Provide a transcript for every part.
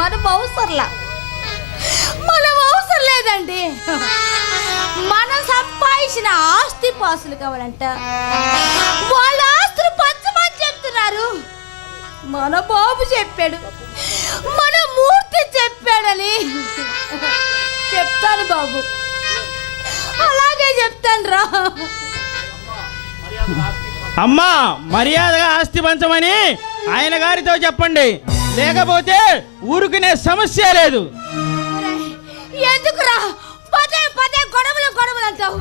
మనం అవసరం లేదండి. మనం సంపాదించిన ఆస్తి పాసులు కావాలంట, వాళ్ళ ఆస్తులు పంచమని చెప్తున్నారు. మన బాబు చెప్పాడు, మన మూర్తి చెప్పాడని చెప్తాను బాబు, అలాగే చెప్తాను రా. అమ్మా, మర్యాదగా ఆస్తి పంచమని ఆయన గారితో చెప్పండి, లేకపోతే ఊరుకునే సమస్య లేదు. ఎందుకురా పదే పదే గొడవలు అంటావు?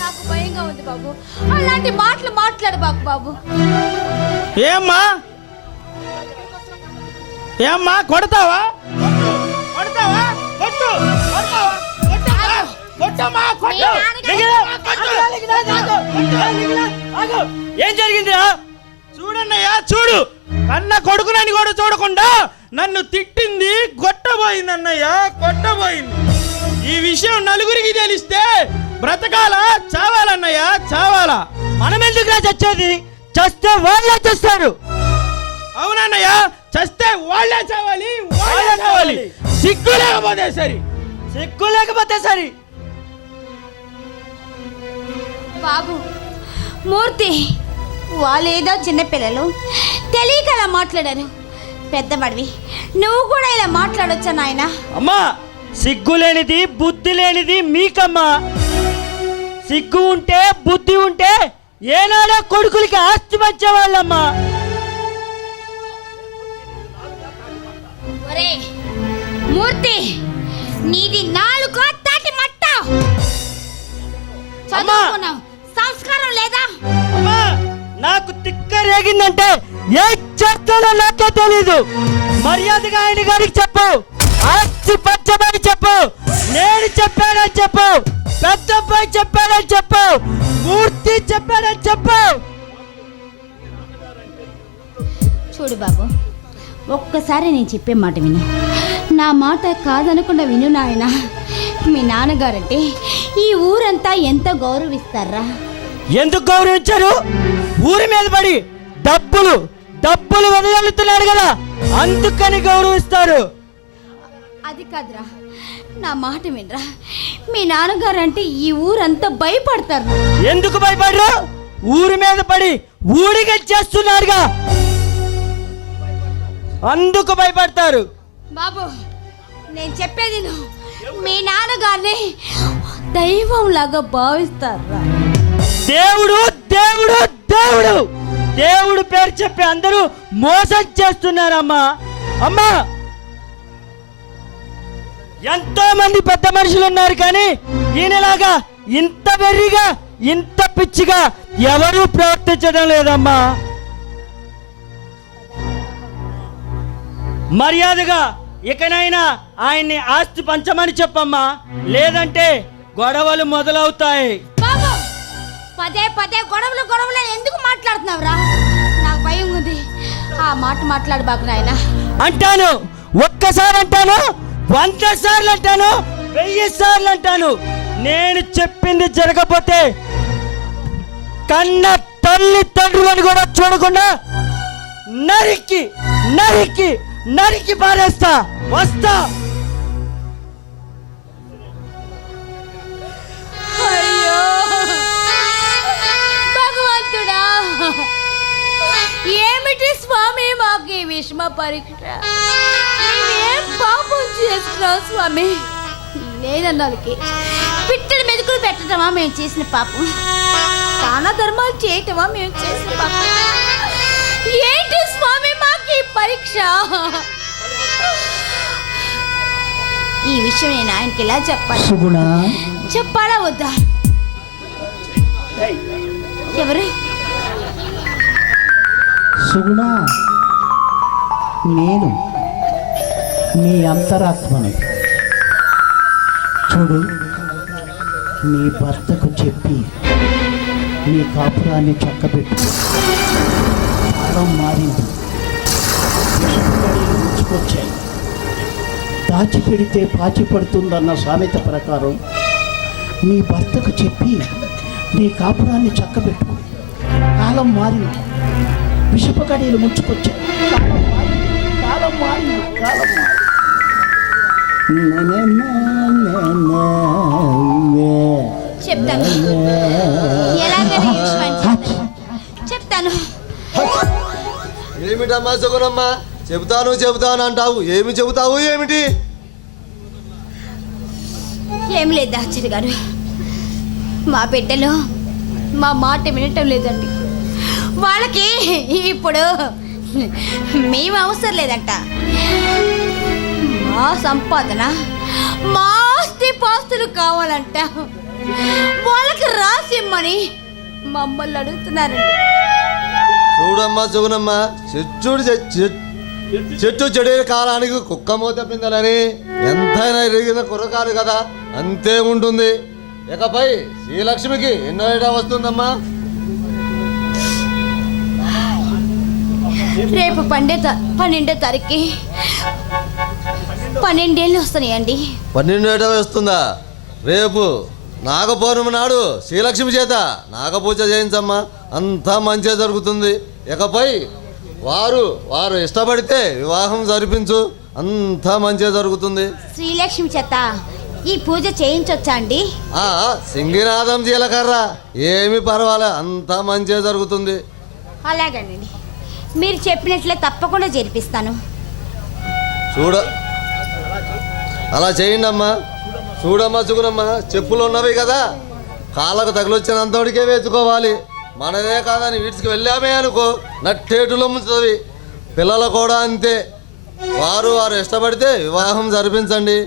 నాకు భయంగా ఉంది బాబు, అలాంటి మాటలు మాట్లాడు బాబు. ఏమ్మా కొడతావా? ఏం జరిగిందిరా? చూడన్నయ్యా, చూడు, కన్న కొడుకునని కూడా చూడకుండా నన్ను తిట్టింది, కొట్టబోయింది అన్నయ్య, కొట్టబోయింది. ఈ విషయం నలుగురికి తెలిస్తే బ్రతకాలా చావాలన్నయ్య, చావాలా? మనం ఎందుకురా చచ్చేది? చస్తే వాళ్ళే చేస్తారు. అవునన్నయ్య, చస్తే వాళ్ళే చావాలి, వాళ్ళే చావాలి. సిగ్గు లేకపోతే సరి బాబు. మూర్తి, వాళ్ళేదో చిన్నపిల్లలు తెలియక అలా మాట్లాడారు. పెద్దవాడివి, నువ్వు కూడా ఇలా మాట్లాడొచ్చా నాయన? అమ్మా, సిగ్గు లేనిది బుద్ధి లేనిది మీకమ్మా. సిగ్గు ఉంటే బుద్ధి ఉంటే ఏనాడో కొడుకులకి ఆస్తి పంచేవాళ్ళమ్మా. మూర్తి, నీది నాలుగు తాటి మట్ట. చదువుకున్నావు, సంస్కారం లేదా? అమ్మా, నాకు తిక్క రేగిందంటే ఏ చేస్తానో నాకే తెలీదు. మర్యాదగా ఆయన గారికి చెప్పు, ఆస్తి పంచమని చెప్పు. నేను చెప్పానని చెప్పు, పెద్దబ్బాయి చెప్పానని చెప్పు, మూర్తి చెప్పానని చెప్పు. చూడు బాబు, ఒక్కసారి నేను చెప్పే మాట విను. నా మాట కాదనకుండా విను నాయన. మీ నాన్నగారంటే ఈ ఊరంతా ఎంత గౌరవిస్తారా? ఎందుకు గౌరవించారు? ఊరి మీద పడి డబ్బులు వదలగలుగుతున్నాడు కదా, అందుకని గౌరవిస్తారు. అది కాదురా, నా మాట వినరా. మీ నాన్నగారంటే ఈ ఊరంతా భయపడతారు. ఎందుకు భయపడరు? ఊరి మీద పడి ఊడిగా చేస్తున్నారుగా, అందుకు భయపడతారు. బాబు, నేను చెప్పేది మీ నాన్నగారిని దైవం లాగా భావిస్తారా? దేవుడు దేవుడు దేవుడు దేవుడు పేరు చెప్పి అందరూ మోసం చేస్తున్నారమ్మా. అమ్మా, ఎంతో మంది పెద్ద మనుషులు ఉన్నారు, కానీ ఈయనలాగా ఇంత వెర్రిగా ఇంత పిచ్చిగా ఎవరూ ప్రవర్తించడం లేదమ్మా. మర్యాదగా ఇకనైనా ఆయన్ని ఆస్తి పంచమని చెప్పమ్మా, లేదంటే గొడవలు మొదలవుతాయి. బాబు, పదే పదే గొడవలు ఎందుకు మాట్లాడుతున్నావురా? నాకు భయం ఉంది. ఆ మాట మాట్లాడు బాబు నాయన. అంటాను, ఒక్కసారి అంటాను, 100 సార్లు అంటాను, 1000 సార్లు అంటాను. నేను చెప్పింది జరగకపోతే కన్న తల్లి తండ్రులను కూడా చూడకుండా నరికి నరికి నరికి పారేస్తా. వస్తా. అయ్యో భగవంతుడా, ఏమిటి స్వామి మాకు ఈ విషమ పరీక్ష? మేమేం పాపం చేస్తున్నాం స్వామి? లేదన్నాళ్ళకి పిట్టడి మెతుకులు పెట్టడమా మేము చేసిన పాపం? దాన ధర్మాలు చేయటమా మేము చేసిన పాపం? ఏంటి స్వామి మాకు ఈ పరీక్ష? ఈ విషయం నేను ఆయనకి ఎలా చెప్పాలి? చెప్పాలా వద్దా? ఎవరు? సుగుణ, నేను నీ అంతరాత్మను. చూడు, నీ భర్తకు చెప్పి నీ కాపురాన్ని చక్కబెట్టు. కాలం మారింది, ఉంచుకొచ్చాయి. దాచిపెడితే పాచిపడుతుందన్న సామెత ప్రకారం నీ భర్తకు చెప్పి నీ కాపురాన్ని చక్కబెట్టుకో. కాలం మారింది, విషపకడీలు ముంచుకొచ్చాయి. కాలం మారింది, కాలం మారింది. చెప్తాను ఎలాగైనా యుష్మాన్ చేస్తాను. చెప్తాను. ఏమిటమ్మా సుగుణమ్మా, చెబుతాను అంటావు, ఏమి చెబుతావు ఏమిటి? ఏం లేదు ఆచార్య గారు, మా బిడ్డలు మా మాట వినటం లేదండి. వాళ్ళకి ఇప్పుడు మేము అవసరం లేదంట. మా సంపాదన, మా ఆస్తి పాస్తులు కావాలంట. వాళ్ళకి రాసిమ్మని మమ్మల్ని అడుగుతున్నారండి. చూడమ్మా సుగుణమ్మా, చెట్టు చెడే కాలానికి కుక్క మూత పిందలని ఎంతైనా ఎరిగిన కుర్రకారు కదా, అంతే ఉంటుంది. ఇకపై శ్రీలక్ష్మికి ఎన్నో ఏటా వస్తుందమ్మా? రేపు 12వ తారీఖుకి 12 ఏళ్ళు వస్తున్నాయండి. 12 ఏటా వస్తుందా? రేపు నాగపౌర్ణమి నాడు శ్రీలక్ష్మి చేత నాగపూజ చేయించమ్మా, అంతా మంచిగా జరుగుతుంది. ఇకపై వారు ఇష్టపడితే వివాహం జరిపించు, అంతా మంచిగా జరుగుతుంది. శ్రీలక్ష్మి చేత ఈ పూజ చేయించొచ్చా అండి? సింగినాదం జీలకర్ర ఏమి పర్వాలే, అంతా మంచిగా జరుగుతుంది. అలాగేనండి, మీరు చెప్పినట్లే తప్పకుండా జరిపిస్తాను. అలా చేయండి అమ్మా. చూడమ్మా సుగుణమ్మా, చెప్పులు ఉన్నవి కదా, కాళ్ళకు తగిలొచ్చినంతటికే వేసుకోవాలి. మనదే కాదని వీటికి వెళ్ళామే అనుకో, నట్టేటులో ముంచుతుంది. పిల్లలు కూడా అంతే, వారు ఇష్టపడితే వివాహం జరిపించండి.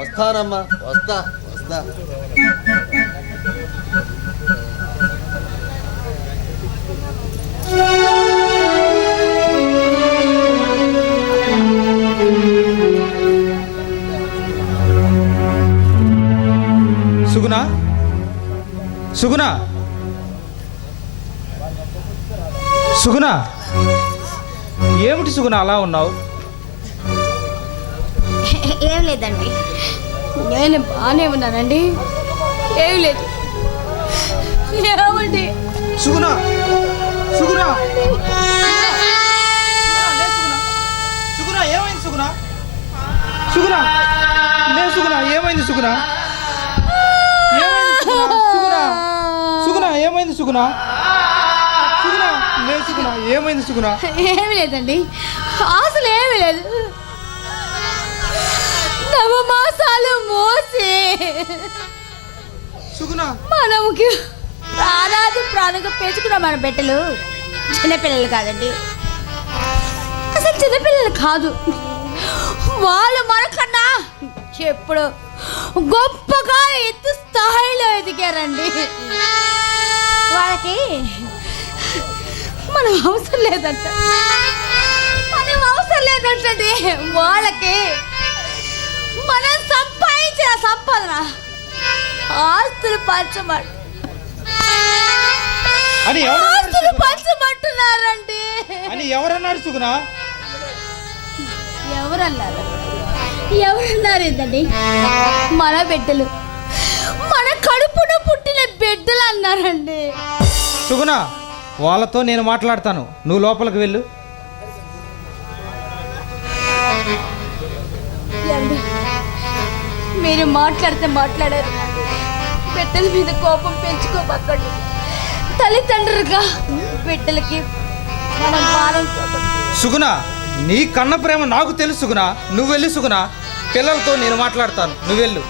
వస్తానమ్మా, వస్తా. సుగుణ, ఏమిటి సుగుణ అలా ఉన్నావు? ఏం లేదండి, నేను బాగానే ఉన్నానండి. ఏం లేదు. ఏమండి సుగుణ, సుగుణ, సుగుణ ఏమైంది? సుగుణ, సుగుణ లే, సుగుణ ఏమైంది? సుగుణ ఏమైంది? సుగుణ లే, సుగుణ ఏమైంది? సుగుణ ఏమి లేదండి, అసలు ఏమి లేదు. నవమాసాలు మోసి సుగుణ మనముకి ప్రాణంగా పెంచుకున్నాం మన బిడ్డలు. చిన్నపిల్లలు కాదండి, అసలు చిన్నపిల్లలు కాదు. వాళ్ళు మనకన్నా ఎప్పుడు గొప్పగా ఎత్తు స్థాయిలో ఎదిగారండి. వాళ్ళకి మనం అవసరం లేదంట, వాళ్ళకి మనం సంపాదించిన సంపాదన ఆస్తులు పంచమంటున్నారండి. అని ఎవరన్నారు సుగుణ? ఎవరన్నారు ఏంటండి? మన బిడ్డలు, మన కడుపున పుట్టిన బిడ్డలు అన్నారండి. సుగుణ, వాళ్ళతో నేను మాట్లాడతాను, నువ్వు లోపలికి వెళ్ళు. మీరు మాట్లాడారు, బిడ్డల మీద కోపం పెంచుకోబక్కండి. తల్లిదండ్రులుగా బిడ్డలకి మనం భారం. సుగుణ, నీ కన్న ప్రేమ నాకు తెలుసు సుగుణ, నువ్వు వెళ్ళి సుగుణ, పిల్లలతో నేను మాట్లాడతాను, నువ్వు వెళ్ళు.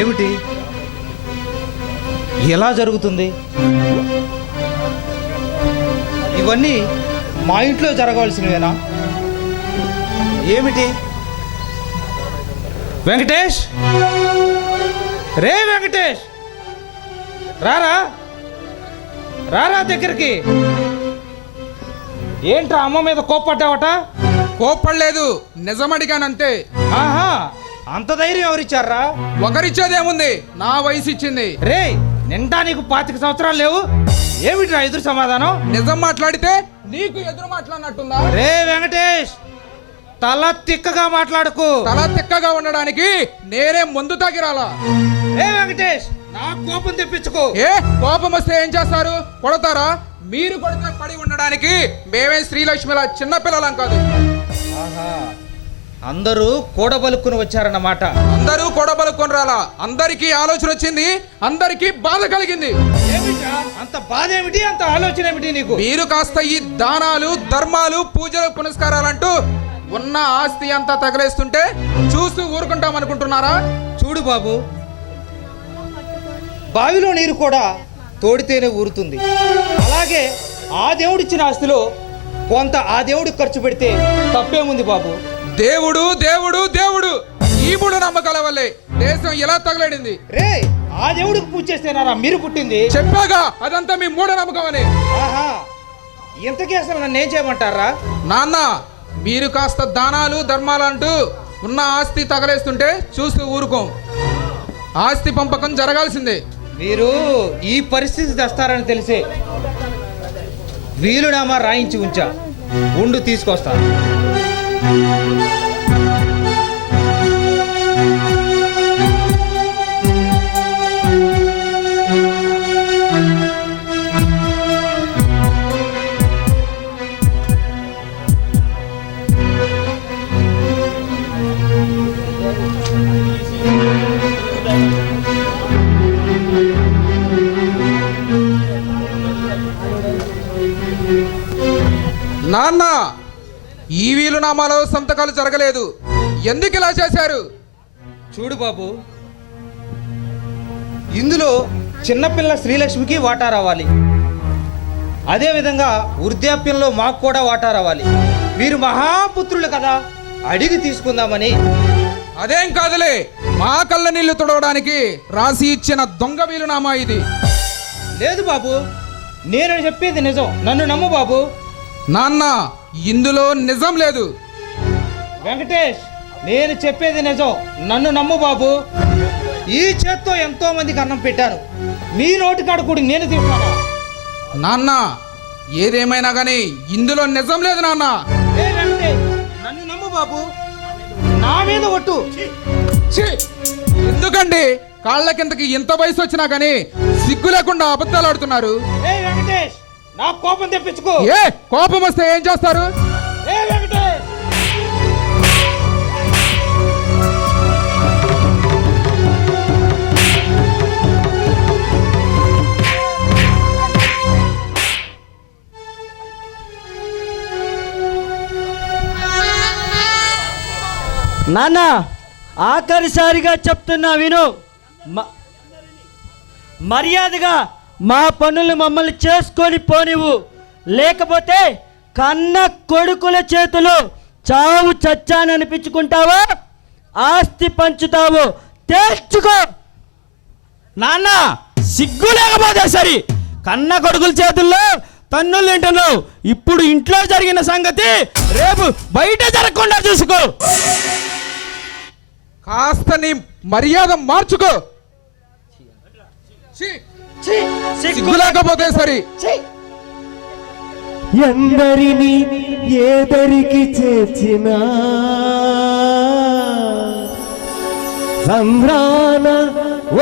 ఏమిటి ఎలా జరుగుతుంది? ఇవన్నీ మా ఇంట్లో జరగవలసినవేనా? ఏమిటి? వెంకటేష్, రే వెంకటేష్, రారా దగ్గరికి. ఏంట్రా అమ్మ మీద కోప్పడ్డావట? కోప్పడలేదు, నిజమడిగానంతే. ఆహా, అంత ధైర్యం ఎవరిచ్చారా? ఒకరిచ్చేదేముంది, నా వయసు ఇచ్చింది. రే, నిండా నీకు 25 సంవత్సరాలు లేవు, ఏమిట్రా ఎదురు సమాధానం? నిజం మాట్లాడితే నీకు ఎదురు మాట్లాడినట్టుందా? రే వెంకటేష్, తల తిక్కగా మాట్లాడుకు. తల తిక్కగా ఉండడానికి నేనే ముందు తాగిరాలా? రే వెంకటేష్, నా కోపం తెప్పించుకో. ఏ కోపం వస్తే ఏం చేస్తారు? కొడతారా? మీరు కొడితే పడి ఉండడానికి మేమే శ్రీలక్ష్మిలా చిన్నపిల్లలం కాదు. ఆహా, అందరూ కూడబలుక్కుని వచ్చారన్నమాట. అందరూ కొడబలుకొని రాలా, అందరికీ ఆలోచన వచ్చింది, అందరికీ బాధ కలిగింది. ఏమిటా అంత బాధ ఏమిటి, అంత ఆలోచన ఏమిటి నీకు? మీరు కాస్త ఈ దానాలు ధర్మాలు పూజలు పునస్కారాలంటూ ఉన్న ఆస్తి అంతా తగలేస్తుంటే చూస్తూ ఊరుకుంటాం అనుకుంటున్నారా? చూడు బాబు, బావిలో నీరు కూడా తోడితేనే ఊరుతుంది. అలాగే ఆ దేవుడిచ్చిన ఆస్తిలో కొంత ఆ దేవుడికి ఖర్చు పెడితే తప్పేముంది బాబు? దేవుడు దేవుడు దేవుడు ఈ మూడు నమ్మకాల వల్లే దేశం ఎలా తగలడింది. రే, ఆ దేవుడికి పూజ చేస్తేనారా మీరు పుట్టింది? చెప్పాగా అదంతా మీ మూఢ నమ్మకం అని. ఆహా, ఇంతకీ అసలు నన్ను ఏం చేయమంటారా? నాన్న, మీరు కాస్త దానాలు ధర్మాలు అంటూ ఉన్న ఆస్తి తగలేస్తుంటే చూస్తూ ఊరుకోం. ఆస్తి పంపకం జరగాల్సిందే. మీరు ఈ పరిస్థితి తెస్తారని తెలిసే వీలునామా రాయించి ఉంచా. ఉండు, తీసుకొస్తాను. నాన్న, ఈ వీలునామాలో సంతకాలు జరగలేదు. ఎందుకు ఇలా చేశారు? చూడు బాబు, ఇందులో చిన్నపిల్ల శ్రీలక్ష్మికి వాటా రావాలి. అదేవిధంగా వృద్ధాప్యంలో మాకు కూడా వాటా రావాలి. మీరు మహాపుత్రులు కదా, అడిగి తీసుకుందామని. అదేం కాదులే, మా కళ్ళ నీళ్లు తుడవడానికి రాసి ఇచ్చిన దొంగ వీలునామా ఇది. లేదు బాబు, నేను చెప్పేది నిజం, నన్ను నమ్ము బాబు. నాన్న, ఇందులో నిజం లేదు. వెంకటేష్, నేను చెప్పేది నిజం, నన్ను నమ్ము బాబు. ఈ చేత్తో ఎంతో మందికి అన్నం పెట్టాను, మీ నోటి కాడ కూడా నేను తింటాను. నాన్న, ఏదేమైనా కానీ ఇందులో నిజం లేదు నాన్న. ఏ వెంకటేష్, నన్ను నమ్ము బాబు, నా మీద ఒట్టు. ఛీ! ఎందుకండి కాళ్ళ కిందకి ఇంత వయసు వచ్చినా కానీ సిగ్గు లేకుండా అబద్ధాలు ఆడుతున్నారు? ఏ వెంకటేష్, నా కోపం తెప్పించుకో. ఏ కోపం వస్తే ఏం చేస్తారు? ఏ వెంకటేష్, నాన్న, ఆఖరిసారిగా చెప్తున్నా విను. మర్యాదగా మా పనులు మమ్మల్ని చేసుకొని పోనివ్వు, లేకపోతే కన్న కొడుకుల చేతులు చావు చచ్చాననిపించుకుంటావో ఆస్తి పంచుతావు, తేల్చుకో. నాన్న, సిగ్గు లేకపోతే సరి, కన్న కొడుకుల చేతుల్లో తన్నులు తింటున్నావు. ఇప్పుడు ఇంట్లో జరిగిన సంగతి రేపు బయట జరగకుండా చూసుకో. కాస్త నీ మర్యాద మార్చుకో. ఛీ! సిగ్గు లేకపోతే సరి. ఎందరిని ఏదరికి చేర్చిన సంభ్రాన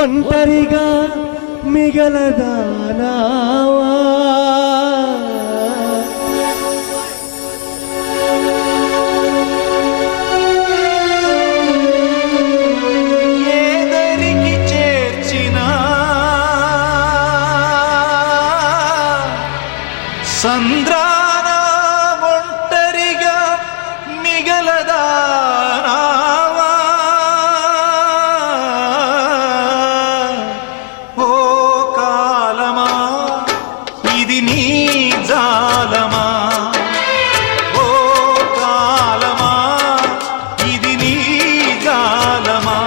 ఒంటరిగా మిగలదానావా. ఏదరికి చేర్చిన సంద్రాన ఒంటరిగా మిగలదానావా. ఓ కాలమా, ఇది నీ జాలమా. ఓ కాలమా, ఇది నీ జాలమా.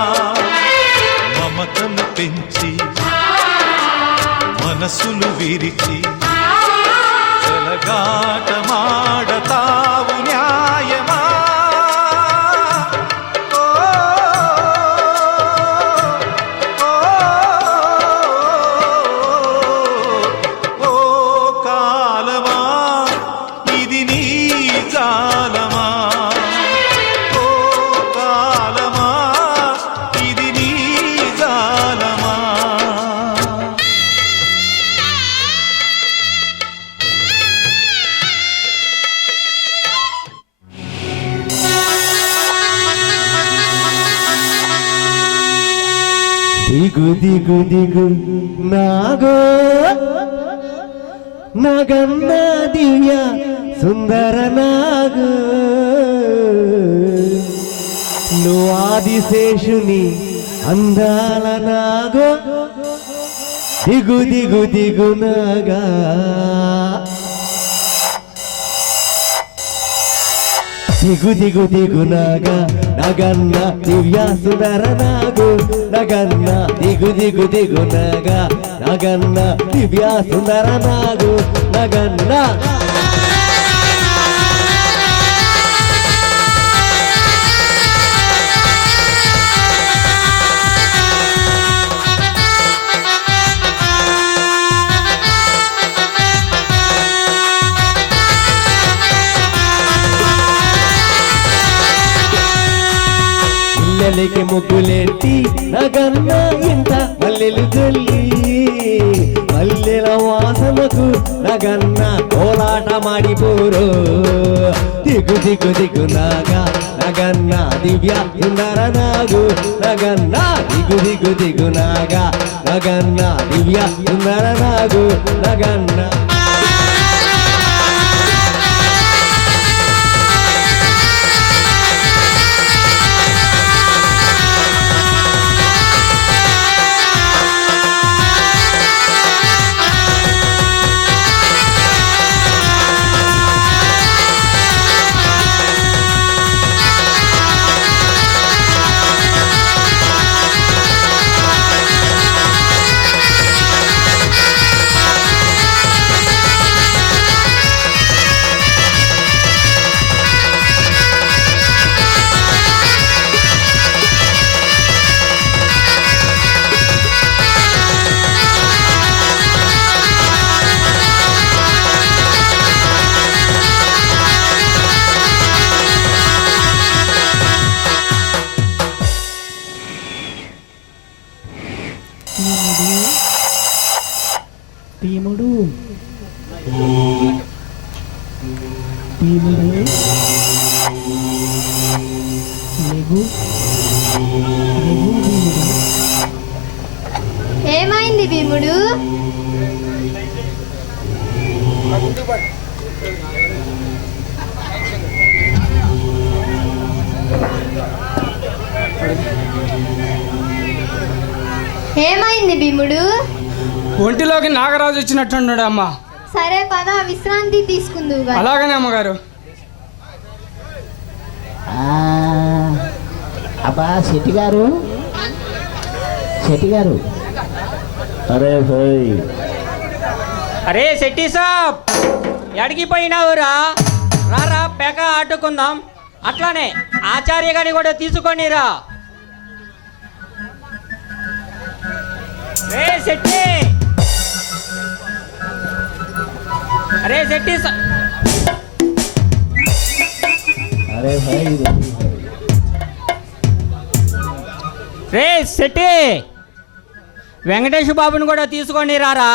మమతను పెంచి మనసులు విరిచి చెలగాటమాడతావు న్యాయమా. ఓ, ఓ, ఓ కాలమా, ఇది నీ జాలమా. ఓ కాలమా, ఇది నీ జాలమా. దిగు దిగు దిగు నాగో నగన్న దివ్య సుందర నాగు నువ్వు ఆదిశేషుని అందాల నాగో దిగు దిగు దిగు నాగా దిగు దిగు దిగు నాగా నగన్న దివ్య సుందర నాగు నగన్న దిగు దిగు దిగు నాగా నగన్న దివ్య సుందర నాగు నగన్న మల్లెలకి ముగ్గులేంటి నగన్న ఇంత మల్లెలు జల్లి మల్లెల వాసనకు నగన్న కోలాట మాడిపోరు దిగు దిగు దిగు నాగా నగన్న దివ్య సుందర నాగు నగన్న దిగు దిగు దిగు నాగా నగన్న దివ్య సుందర నాగు నగన్న భీముడు భీముడు ఏమైంది భీముడు? ఏమైంది భీముడు? ఒంటిలోకి నాగరాజు వచ్చినట్టున్నాడు అమ్మా. సరే పద విశ్రాంతి తీసుకుందువు. అలాగనే అమ్మగారు. అబ్బా శెట్టి గారు, శెట్టి గారు, అరే భాయ్, అరే శెట్టి సాబ్ ఎడికి పోయినావురా? రారా పేక ఆడుకుందాం. అట్లానే ఆచార్య గాని కూడా తీసుకొనిరా. రే శెట్టి, అరే శెట్టి అరే భాయ్, రే శెట్టి వెంకటేష్ బాబుని కూడా తీసుకొని రారా.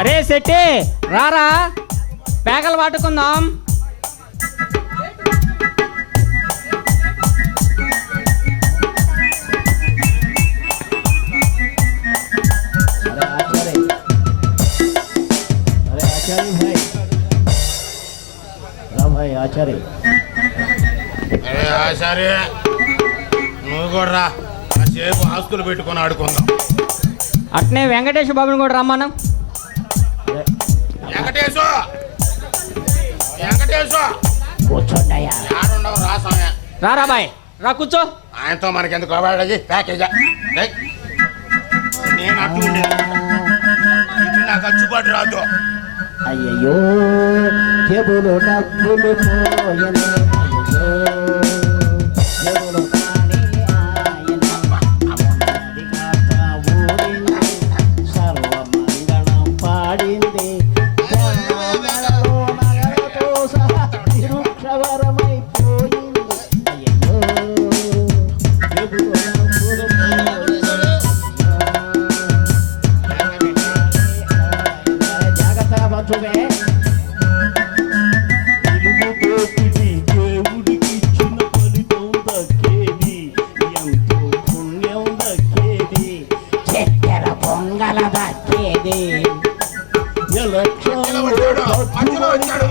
అరే శెట్టి రారా పేకలు పట్టుకుందాం. ఆచార్య, ఆచార్య నువ్వు కూడా రా, కాసేపు ఆస్తులు పెట్టుకొని ఆడుకుందాం. అట్నే వెంకటేష్ బాబుని కూడా రమ్మను. వెంకటేశు, వెంకటేశు కూర్చోండియా. యాడుండవు రా స్వామి. రారా బాయ్ రా కూర్చో. ఆయనతో మనకెందుకు అవాళ్ళకి ప్యాకేజా? నేను అట్టు ఉండేది, ఇది నాకు అచ్చుబాటు రాదు. అయ్యయ్యో చెబులు డబ్బులు పోయను, అయ్యయ్యో చెబులు కాని ఆయను, ఉన్నది కాక ఊరింది, సర్వమంగళం పాడింది, జనగణలో నగరతో సహా తిరుక్షవరమైపోయింది. అయ్యయ్యో చెబులు డబ్బులు పోయను, ఎల దక్కేది ఎలక్షన్ వచ్చాడు, మధ్యలో వచ్చాడు.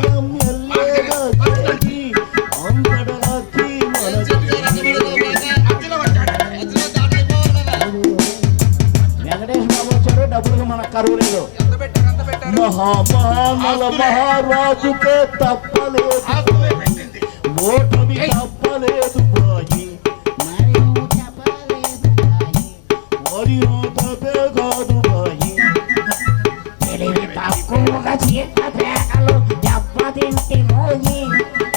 వెంకటేష్ బాబు వచ్చాడు, డబ్బులు మనకు కరువు లేదు. మహామహానల మహారాజుకే తప్పలేదు, ఓటమి తప్పలేదు బాయి, మరియు చెప్పలేదు బాయి, మరియు తప్పే కాదు బాయి. తెలివి తక్కువగా చీట పేకలు దెబ్బతింటి మోయి,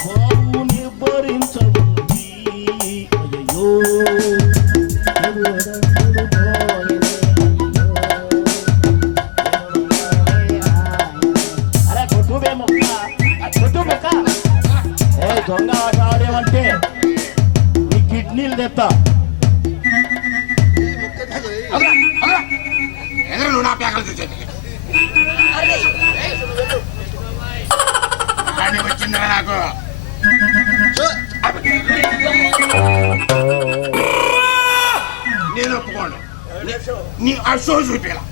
బాబు నిబ్బరించబోయి. అయ్యో అరే కొట్టుబే మొక్క, కొట్టు మొక్క. ఏ దొంగ ఆట ఆడేమంటే నీ కిడ్నీలు తెస్తా. ఎదురు నువ్వు నా పేకలు చూసేది కానీ వచ్చిందిరా నాకు. నేను ఒప్పుకోండి, నీ ఆ షో చూపేలా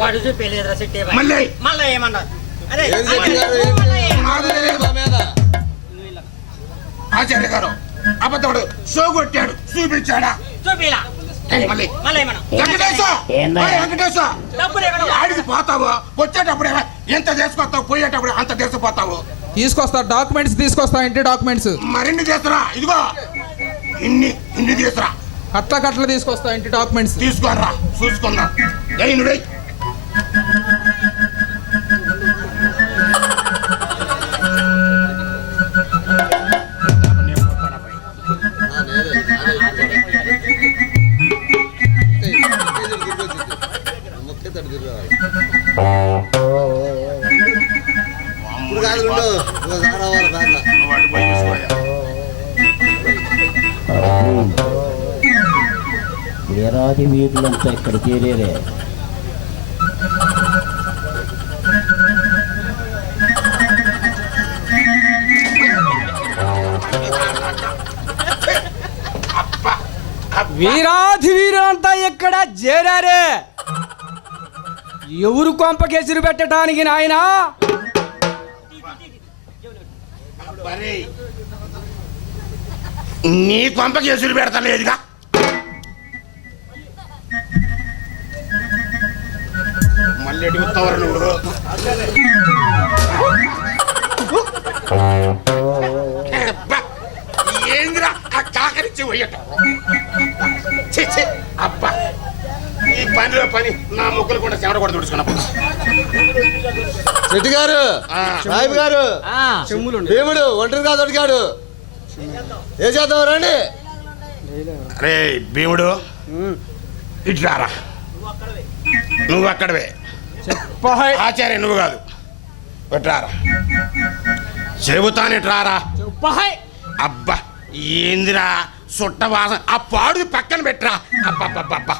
వాడు చూపించలేదురా సిట్టి మళ్ళీ మళ్ళీ ఏమన్నారు? అరే ఏం శెట్టి గారు, ఏం చేస్తున్నారు? మాకు తెలియదు. మా మీద ఆచార్య గారు అబద్ధముడు షో కొట్టాడు చూపించాడా? చూపిలా మళ్ళీ మళ్ళీ ఏమన్నా? వెంకటేశా, ఏందా? ఓయ్ వెంకటేశా, డబ్బులు ఏమన్నా? ఆడికి పోతావు, వచ్చేటప్పుడు ఎంత తీసుకొస్తావు, పోయేటప్పుడు అంత తీసుకుపోతావు. తీసుకొస్తా, డాక్యుమెంట్స్ తీసుకొస్తా, ఇంటి డాక్యుమెంట్స్ మరిన్ని తీసురా, ఇదిగో ఇన్ని తీసురా, కట్ల తీసుకొస్తా, ఇంటి డాక్యుమెంట్స్. తీసుకోరా చూసుకుందాం. నువ్వే ఇప్పుడు కాదు ఉండు, ఇంకోసారి అవ్వాలి పేర్ల. వాడు పోయి తీసుకోయా. వీరాది వీరులంతా ఇక్కడ చేరేరే. వీరాధి వీరంతా ఎక్కడ చేరారే? ఎవరు కొంప కేసులు పెట్టడానికి నాయనా? మరి నీ కొంపకి ఎసురు పెడతలేదుగా. మళ్ళీ అడుగుతావరా నువ్వు? అబ్బా, ఏందిరా ఆ కాకరించి పోయటం? అబ్బా, ఈ పనిలో పని నా ముక్కలు కూడా చెమట కూడా తుడుచుకున్నప్పుడు. శెట్టి గారు, సాహిబ్ గారు, భీముడు ఒంటరిగా దొరికాడు. ఏం చేద్దాం రండి. అరే భీముడు, ఇట్లారా. నువ్వు అక్కడవే, ఆచార్య నువ్వు కాదు, ఇట్లారా. చెబుతాను, ఇట్లారా. అబ్బా, ఏందిరా సుట్ట వాసన? ఆ పాడు పక్కన పెట్టరా. అబ్బబ్బబ్బబ్బా,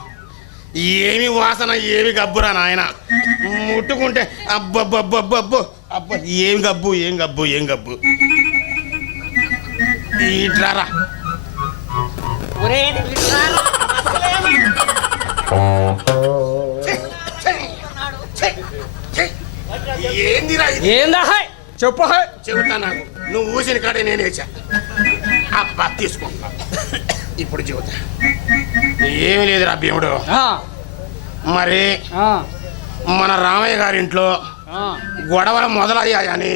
ఏమి వాసన, ఏమి గబ్బురా నాయన. ముట్టుకుంటే అబ్బబ్బబ్బబ్బబ్బో, అబ్బా, ఏం గబ్బు, ఏం గబ్బు, ఏం గబ్బు. ఇట్లారా. ఏందిరా ఇది? ఏందా చెప్పు. చెబుతా, నాకు నువ్వు ఊసిన కాడే నేను వేసా. అబ్బా, తీసుకో. ఇప్పుడు చెబుతా. ఏమి లేదురా భీముడు. మరి మన రామయ్య గారింట్లో గొడవలు మొదలయ్యాయని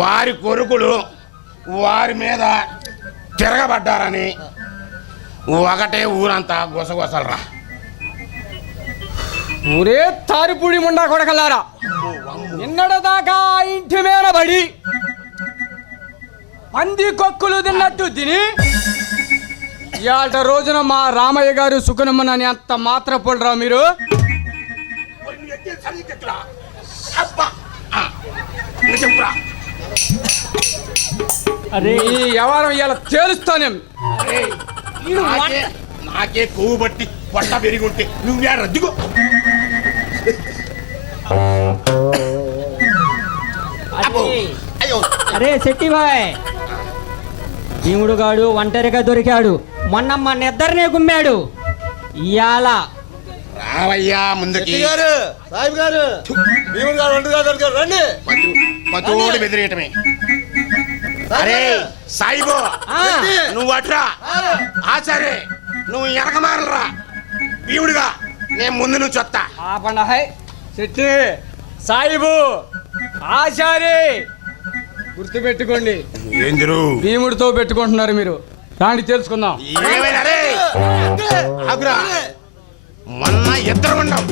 వారి కొడుకులు వారి మీద తిరగబడ్డారని ఒకటే ఊరంతా గుసగుసలరా. ఊరే తారిపూడి ముండా కొడకల్లారా, నిన్నటిదాకా ఇంటి మీద పడి పంది కొక్కులు తిన్నట్టు తిని ఇవాళ రోజున మా రామయ్య గారు సుఖనమ్మనని అంత మాత్ర పడరా మీరు? అరే ఈ వ్యవహారం ఇలా తేలుస్తానే. నాకే కొవ్వు బట్టి పొట్ట పెరిగి ఉంటే నువ్వే రద్దుకో. అరే శెట్టిబాయ్, భీముడు గాడు ఒంటరిగా దొరికాడు. మొన్న మన ఇద్దరినే గుమ్మాడు. ఇవాళ రావయ్యా ముందుకి. శెట్టి గారు, సాహిబ్ గారు, భీముడు గారు ఒంటి గారు దొరికారు, రండి. పతోడు బెదిరియటమే. అరే సాయిబు, శెట్టి. నువ్వు అట్రా. ఆచారే నువ్వు వెనకమారరా. భీముడిగా నేను ముందు నుంచి వస్తా. ఆపండి హై శెట్టి సాయిబు ఆచారి గుర్తుపెట్టుకోండి, ఏందిరు భీముడితో పెట్టుకుంటున్నారు మీరు. దాన్ని తెలుసుకుందాం. ఏమైనా రే ఆగురా. మొన్న ఇద్దరు ఉన్నాం,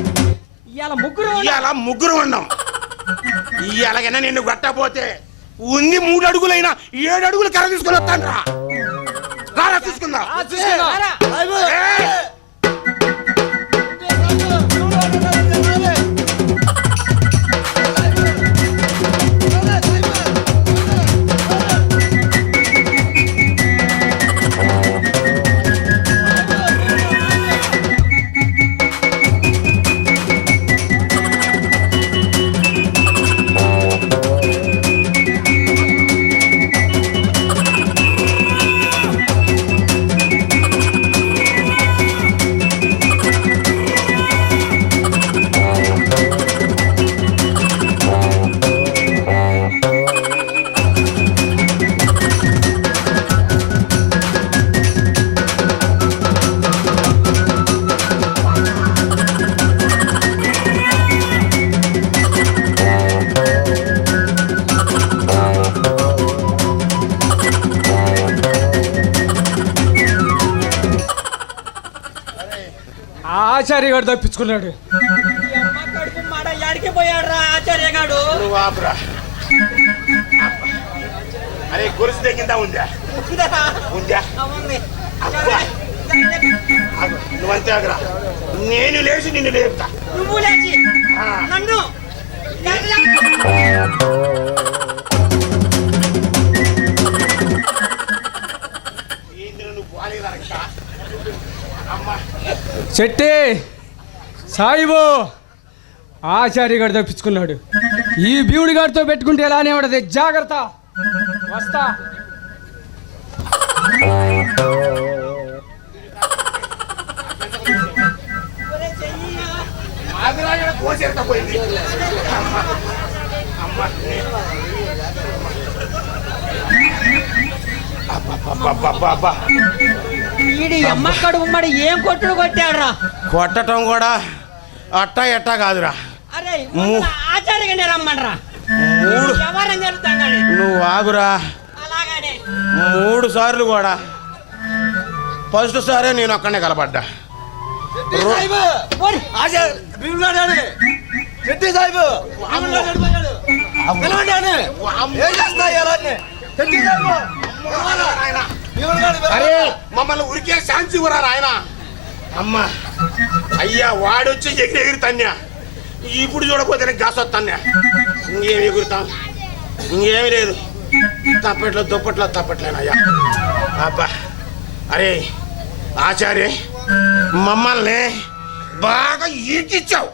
ఇవాళ ముగ్గురు ఇవాళ ముగ్గురు ఉన్నాం. ఇవాళకైనా నిన్ను కొట్టపోతే ఉంది 3 అడుగులైనా 7 అడుగులు కర్ర తీసుకొని వస్తాను రా. రారా చూసుకుందాం. సాహిబు. ఏయ్! ఆచార్య గారు తప్పించుకున్నాడు. నువ్వు ఆపురా. అరే గొలుసు తెగిందా ఉందా? ఉందా? అబ్బా. ఆగు. నువ్వంతే ఆగురా. నేను లేచి నిన్ను లేపుతా. నువ్వు లేచి ఆ. నన్ను ఏందిరా నువ్వు బాలేదరక? అమ్మా. శెట్టి సాయిబు ఆచార్య గారు తప్పించుకున్నాడు. ఈ భీముడి గారితో పెట్టుకుంటే ఎలానే ఉండదు. జాగ్రత్త, వస్తా. ఆదిరాజుల కోసేస్తా పోయింది. అమ్మా. అమ్మా. అబ్బబ్బబ్బబ్బబ్బబ్బా. ఈడి అమ్మ కడుపు మరి ఏం కొట్టుడు కొట్టాడురా. కొట్టటం కూడా అట్టా ఎట్టా కాదురా. అరే ము- ఆచార్యగానే రమ్మనరా. మూడు ఎవరని జరుగుతాం నువ్వు ఆగురా. అలాగానే 3 సార్లు కూడా ఫస్ట్ సారే నేను అక్కడనే కలపడ్డా. శెట్టి సాహిబు. ఆచార్య, భీముడు గారు రండి. శెట్టి సాహిబు, భీముడు గారు అడిపోయాడు. పిలవండి అని. ఏం చేస్తున్నా ఇలానే? శెట్టి సాహిబు, నాయనా. భీముడు గారు అరే మమ్మల్ని ఉరికే ఛాన్స్ ఇవ్వరా నాయన. అమ్మా అయ్యా వాడొచ్చి ఎగిరి తన్యా. ఇప్పుడు చూడకపోతే నేను గాస్ వస్తాన్యా. ఇంకేమి ఎగురుతాం, ఇంకేమి లేదు. తప్పట్లో దుప్పట్లో తప్పట్లేనయ్యా. అబ్బా అరే ఆచార్య మమ్మల్ని బాగా ఈడ్చిచ్చావు.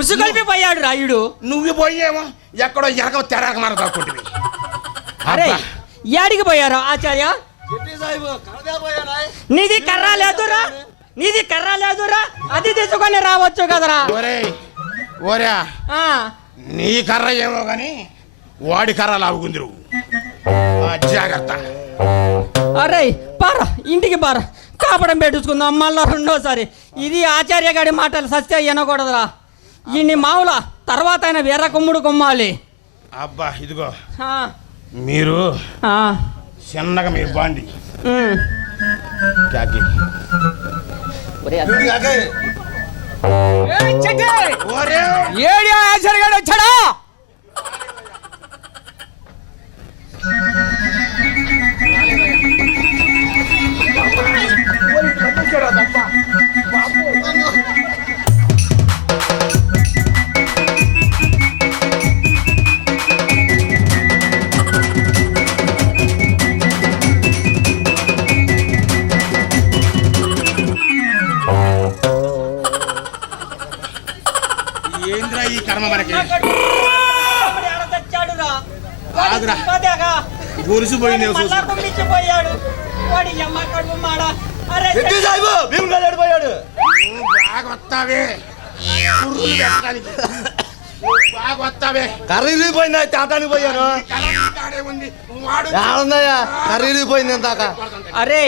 ఉసుగొల్పి పోయాడు రాయుడు. నువ్వు పోయేమో ఎక్కడో ఎరగ తెరక మన తక్కుంటుంది. అరే ఏడికి పోయారు ఆచార్య? శెట్టి సాహిబు, కరదేపోయాడా? నీది కర్ర లేదురా, నీది కర్ర లేదురా. అది తీసుకొని రావచ్చు కదరా. ఒరే ఒరే ఆ, నీ కర్ర ఏమో గాని వాడి కర్ర లాగుంది నువ్వు. జాగ్రత్త. అరే పార ఇంటికి పార, కాపడం పెట్టించుకుందాం మళ్ళా రెండోసారి. ఇది ఆచార్య గారి మాటలు సత్య వినకూడదురా. ఇన్ని మావుల తర్వాత ఆయన వేరే కుమ్ముడు కుమ్మాలి. అబ్బా ఇదిగో ఆ, మీరు ఆ, చిన్నగా మీరు బాండి ఉమ్. కాకి. భీముడు గారు. ఏయ్ చెట్టి! ఒరే ఏడి ఆచార్య గారు వచ్చాడా? ఏంద్రా ఈ కర్మ మనకి. తెచ్చాడురా. ఆగురా. పదేగా. గురిసిపోయింది మళ్ళా కుమ్మిచ్చిపోయాడు. వాడి అమ్మ కడుపు మాడ. అరే శెట్టి సాహిబు, భీముడు గారు అడిపోయాడు. నువ్వు బాగా వస్తావే కుర్రులు పెట్టడానికి నువ్వు బాగా వస్తావే కర్రీ ఇరిగిపోయిందా తాటానికి పోయాను కాడే ఉంది వాడు ఏడుందయ్యా కర్రీ ఇరిగిపోయింది ఇంతాక అరే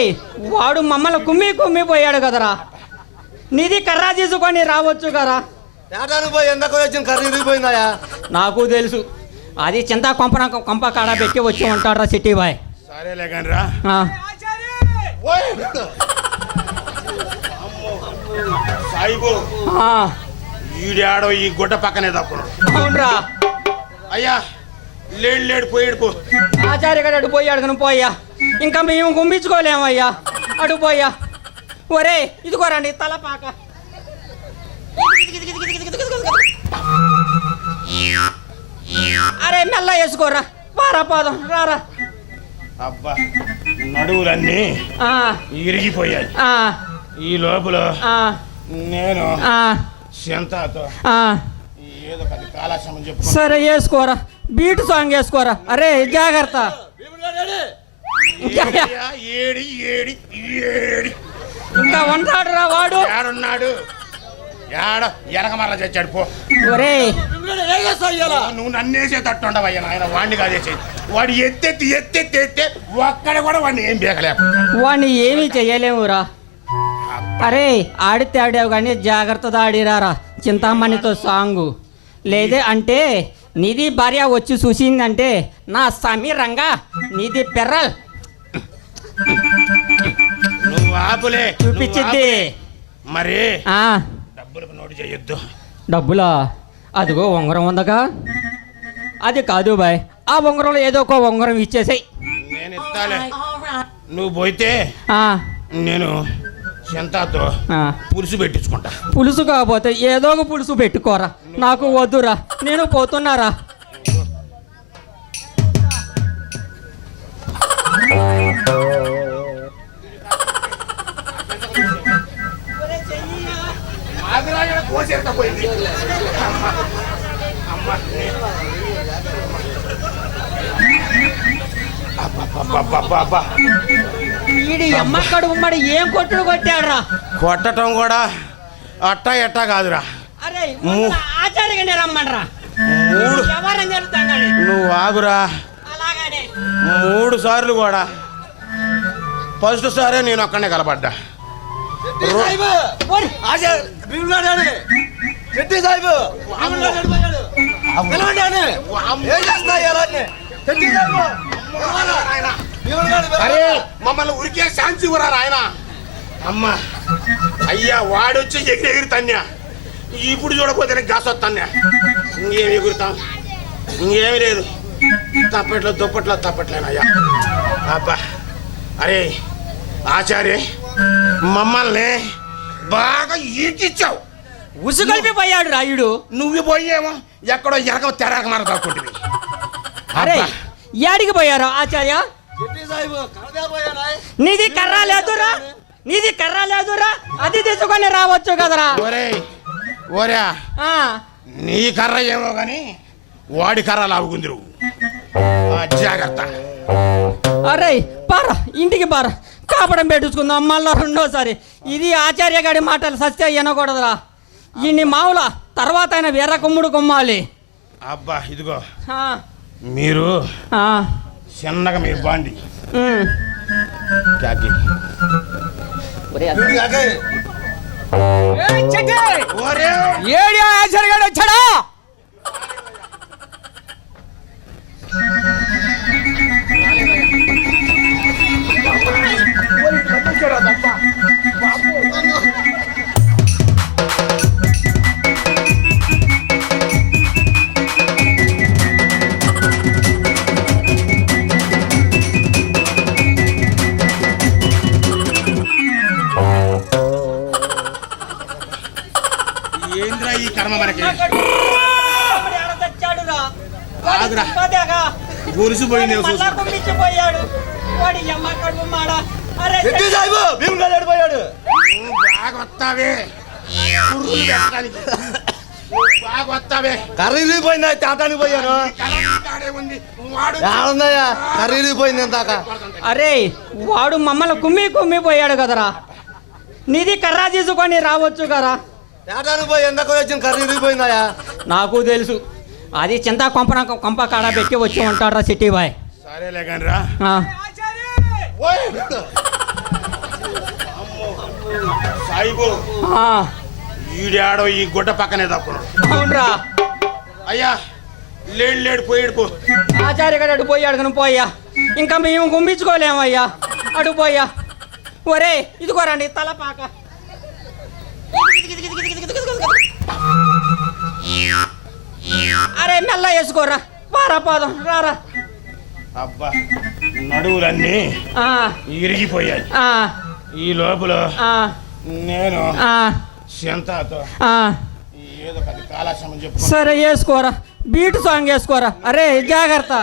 వాడు మమ్మల్ని కుమ్మి పోయాడు కదరా. నీది కర్రా తీసుకొని రావచ్చు కదా. తాటానికి పోయి ఎందాక వచ్చిన కర్రీ ఇరిగిపోయిందయ్యా. నాకు తెలుసు అది చింత కొంప కాడ పెట్టి వచ్చి ఉంటాడు సిటీ బాయ్. సరేలే కానీ రా సాయిబు ఈడాడో ఈ గుడ్డ పక్కనే తప్పున్నాడు. అవునరా అయ్యా లేడు పోయాడు పో. ఆచార్య గారు అటు పోయాడు నువ్వు పోయా. ఇంకా మేము గుంపించుకోలేమయ్యా. అటు పోయా. ఒరే ఇదిగోరండి తలపాక. అరే మెల్ల వేసుకోరా. పారా పాదం రారా. అబ్బా నడువులన్నీ ఇరిగిపోయాయి. ఈ లోపల నేను సెంతాతో ఏదో పది కాలాశ్రమం చెప్పు. సరే వేసుకోరా. బీట్ సాంగ్ వేసుకోరా. అరే జాగ్రత్త. ఏడి ఏడి ఏడి ఇంకా ఉంటాడు రా వాడు. ఏడున్నాడు ఏడ ఎనకమర్ర చచ్చాడు పో. ఒరే నువ్వు నన్నేసేటట్టు ఉండవయ్యా నాయన. వాడిని కాదేసేది వాడు ఎత్తెత్తే ఒక్కడ కూడా వాడిని ఏం బేకలేక వాడిని ఏమీ చెయ్యలేమురా. అరే ఆడితే ఆడావు కానీ జాగ్రత్తగా ఆడిరారా. చింతామణితో సాంగు లేదే అంటే నీది భార్య వచ్చి చూసిందంటే నా సమీరంగా నీది పెర్రల్ నువ్వు ఆపులే చూపించింది. మరి ఆ డబ్బులకు నోటు చేయొద్దు. డబ్బులా? అదిగో ఉంగరం ఉందగా. అది కాదు బాయ్. ఆ ఉంగరంలో ఏదో ఒక ఉంగరం ఇచ్చేసాయి. నేను ఇస్తాలే. నువ్వు పోయితే నేను సెంతాతో పులుసు పెట్టించుకుంటా. పులుసు కాకపోతే ఏదో ఒక పులుసు పెట్టుకోరా. నాకు వద్దురా. నేను పోతున్నారా. వీడి అమ్మక్కడు ఉమ్మడి ఏం కొట్టుడు కొట్టాడురా. కొట్టడం కూడా అట్టా ఎట్టా కాదురా. అరే ఆచార్యగానే రమ్మనరా. ఎవరని చెప్తాం కానీ నువ్వు ఆగురా. అలాగానే 3 సార్లు కూడా ఫస్ట్ సారే నేను అక్కడనే కలపడ్డా. అరే మమ్మల్ని ఉరికే శాంతి ఇవ్వరా ఆయన. అమ్మా అయ్యా వాడొచ్చి ఎగిరి తన్యా. ఇప్పుడు చూడకపోతే గాసొత్తన్యా. ఇంకేమి ఎగురుతాం. ఇంకేమి లేదు. తప్పట్లేనయ్యా. అబ్బా అరే ఆచార్య మమ్మల్ని బాగా ఈకిచ్చావు. ఉసుగొల్పి పోయాడు రాయుడు. నువ్వు పోయేమో ఎక్కడో ఎరక తెరక మన తక్కుంటుంది. అరే ఏడికి పోయారు ఆచార్య? నీది కర్ర లేదురా. అది తీసుకొని రావచ్చు కదరా. ఓరా నీ కర్ర ఏమో గాని వాడి కర్ర లాగుందిరు. జాగ్రత్త. అరే పారా ఇంటికి పారా. కాపడం పెట్టించుకుందాం మళ్ళా రెండోసారి. ఇది ఆచార్య గారి మాటలు సత్య వినకూడదురా. ఇన్ని మావుల తర్వాత ఆయన వేరే కుమ్ముడు కుమ్మాలి. అబ్బా ఇదిగో మీరు చిన్నగా మీరు బాండి. ఏడి ఆచార్య గారు వచ్చాడా? ఏంద్రా ఈ కర్మ మనకి. గురిసిపోయింది. బాగా వస్తావే కుర్రులు పెట్టడానికి. బాగా వస్తావే కర్రీ ఇరిగిపోయిందా తాటానికి పోయాను. ఏడుందయ్యా కర్రీ ఇరిగిపోయింది ఇంతాక. అరే వాడు మమ్మల్ని కుమ్మి పోయాడు కదరా. నీది కర్రా తీసుకొని రావచ్చు కదా. ఏటానికి పోయి ఎండకు వచ్చిన కర్రీ ఇరిగిపోయిందాయా? నాకు తెలుసు, అది చింత కొంప కాడ పెట్టి వచ్చి ఉంటాడు సిటీ బాయ్. సరేలే కానీ రా. సాయిబు ఈడాడో ఈ గుడ్డ పక్కనే తప్పును. అవునరా అయ్యా లేడు పోయాడు పో. ఆచార్య గారు అటు పోయి అడుగును పోయా, ఇంకా మేము గుంపించుకోలేమయ్యా. అటు పోయా. ఒరే ఇదిగోరండి తలపాక. అరే మెల్ల వేసుకోరా, పారా పోదాం రారా. అబ్బా నడువులన్నీ ఇరిగిపోయాయి. ఈ లోపల నేను సింతాతో ఏదో పది కాలక్షేమం చెప్పు. సరే వేసుకోరా, బీట్ సాంగ్ వేసుకోరా. అరే జాగ్రత్త.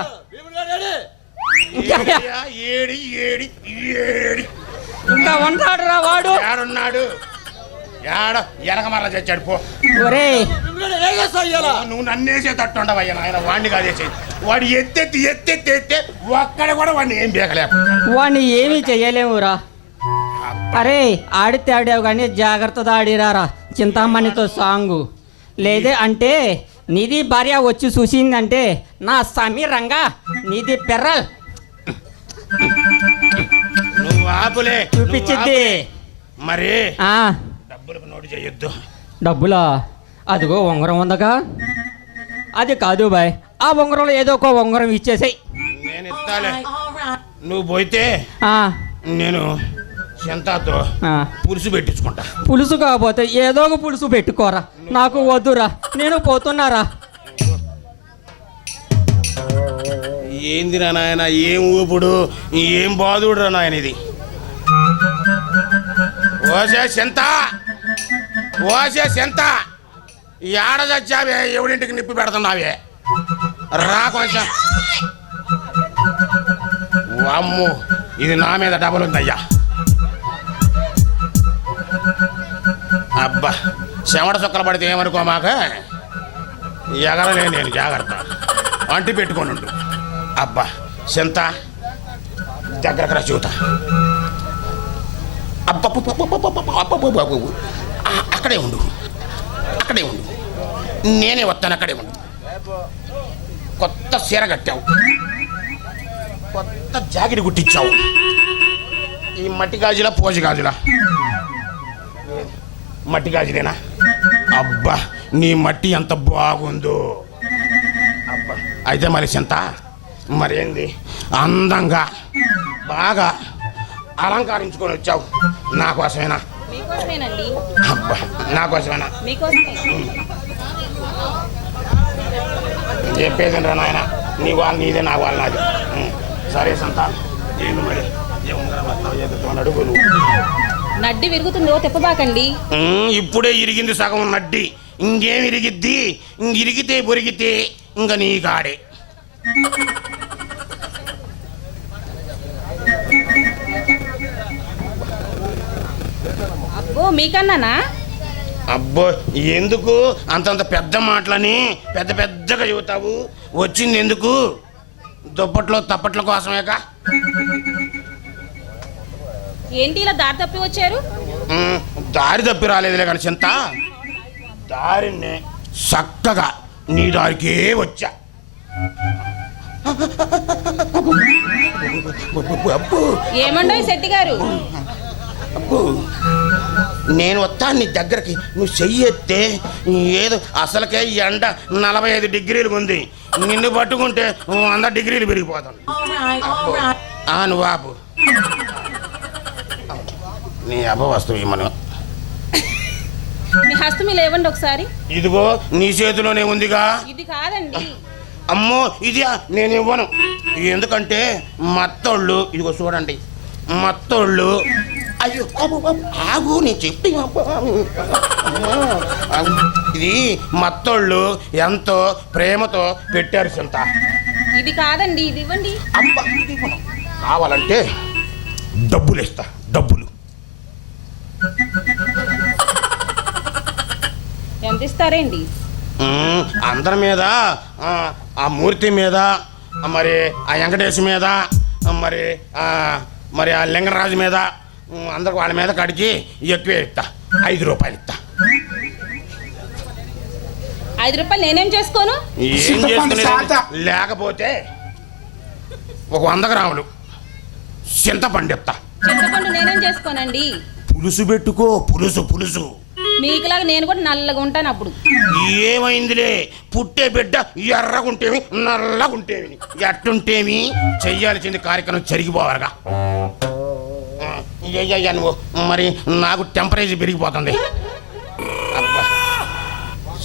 ఏడి ఏడి ఏడి ఇంకా ఉంటాడు రా వాడు. ఏడున్నాడు? ఏడ ఎనక మరల చచ్చాడు పో. ఒరే నువ్వు నన్నేసే తట్టుండవయ్యా నాయన. వాడిని కాదేసేది. వాడు ఎత్తెత్తి ఒక్కడ కూడా వాడిని ఏం బేకలేక. వాడిని ఏమీ చెయ్యలేమురా. అరే ఆడితే ఆడావు కానీ జాగ్రత్తగా ఆడిరారా. చింతామణితో సాంగు లేదే అంటే నీది భార్య వచ్చి చూసిందంటే నా సమీరంగా నీది పెర్రల్ నువ్వు ఆపులే చూపించిద్ది. మరి డబ్బులకు నోటు చేయొద్దు. డబ్బులా? అదిగో ఉంగరం ఉందగా. అది కాదు బాయ్, ఆ ఉంగరంలో ఏదో ఒక ఉంగరం ఇచ్చేసాయి. నేను ఇస్తాలే. నువ్వు పోతే నేను చింతతో పులుసు పెట్టించుకుంటా. పులుసు కాకపోతే ఏదో ఒక పులుసు పెట్టుకోరా. నాకు వద్దురా, నేను పోతున్నారా. ఏందిరా నాయన, ఏం ఊపుడు, ఏం బాధుడు రా నాయన ఇది. ఓసే చింత ఏడ చచ్చావే? ఎవడింటికి నిప్పి పెడుతున్నావే? రా కొంచెం. అమ్ము ఇది నా మీద డబల్ ఉందయ్యా. అబ్బా చెమట చుక్కలు పడితే ఏమనుకోమాక. ఎగరలే నేను, జాగ్రత్త. అంటి పెట్టుకొని ఉండు. అబ్బా చింత దగ్గరకు రా చూత. అక్కడే ఉండు. నేనే వస్తాను. అక్కడే ఉండు. కొత్త చీర కట్టావు, కొత్త జాకెట్ కుట్టించావు. ఈ మట్టి గాజులా పోజు గాజులా? మట్టి గాజులేనా? అబ్బా నీ మట్టి ఎంత బాగుందో. అబ్బా అయితే మరి చింత మరేంది అందంగా బాగా అలంకరించుకొని వచ్చావు. నా కోసమేనా? అబ్బా నా కోసమేనా? చెప్పేది రా నాయన. నీ వాళ్ళు నీదే, నా వాళ్ళు నాది. సరే సంత ఏంది మరి? అడుగు నువ్వు. నడ్డి విరుగుతుందో తెప్పబాకండి. ఇప్పుడే ఇరిగింది సగం నడ్డి. ఇంకేం ఇరిగిద్ది? ఇరిగితే బొరిగితే ఇంక నీ కాడే. అబ్బో మీకన్నానా? అబ్బో ఎందుకు అంతంత పెద్ద మాటలని పెద్దగా చెబుతావు? వచ్చింది ఎందుకు? దుప్పట్లో తప్పట్ల కోసమేగా. ఏంటి ఇలా దారి తప్పి వచ్చారు? దారి తప్పి రాలేదులే కానీ చింత, దారిని చక్కగా నీ దారికే వచ్చా. ఏమండో శెట్టి గారు? నేను వస్తాను నీ దగ్గరకి. నువ్వు చెయ్యి ఎత్తే ఏదో అసలుకే ఎండ 45 డిగ్రీలు ఉంది. నిన్ను పట్టుకుంటే 100 డిగ్రీలు పెరిగిపోతాను. నువ్వు ఆపు. నీ అబ్బ వస్తువు మనం. మీ హస్తం ఇలా ఇవ్వండి ఒకసారి. ఇదిగో నీ చేతిలోనే ఉందిగా. ఇది కాదండి. అమ్మో ఇది నేను ఇవ్వను. ఎందుకంటే మత్తోళ్ళు, ఇదిగో చూడండి మత్తోళ్ళు. అయ్యో ఆగు నేను చెప్పి. ఇది మత్తోళ్ళు ఎంతో ప్రేమతో పెట్టారు చింత. ఇది కాదండి, ఇది ఇవ్వండి. అబ్బా కావాలంటే డబ్బులు ఇస్తా. డబ్బులు ఎంత ఇస్తారేంటి? అందరి మీద, ఆ మూర్తి మీద, మరి ఆ వెంకటేశ్ మీద, మరి ఆ లింగరాజు మీద అందరికి వాళ్ళ మీద కడిగి ఎక్కువే ఇస్తా, 5 రూపాయలు ఇస్తా. 5 రూపాయలు నేనేం చేసుకోను? ఏం చేసుకునేది లేకపోతే ఒక 100 గ్రాములు చింతపండు ఇస్తా. చింతపండు నేనేం చేసుకోనండి. పులుసు పెట్టుకో, పులుసు పులుసు. మీకులాగా నేను కూడా నల్లగా ఉంటాను. అప్పుడు ఏమైందిలే, పుట్టే బిడ్డ ఎర్రగుంటేమి నల్లగుంటేమి ఎట్టుంటేమి చెయ్యాల్సింది కార్యక్రమం జరిగిపోవాలిగా. నువ్వు మరి నాకు టెంపరేచర్ పెరిగిపోతుంది. అబ్బా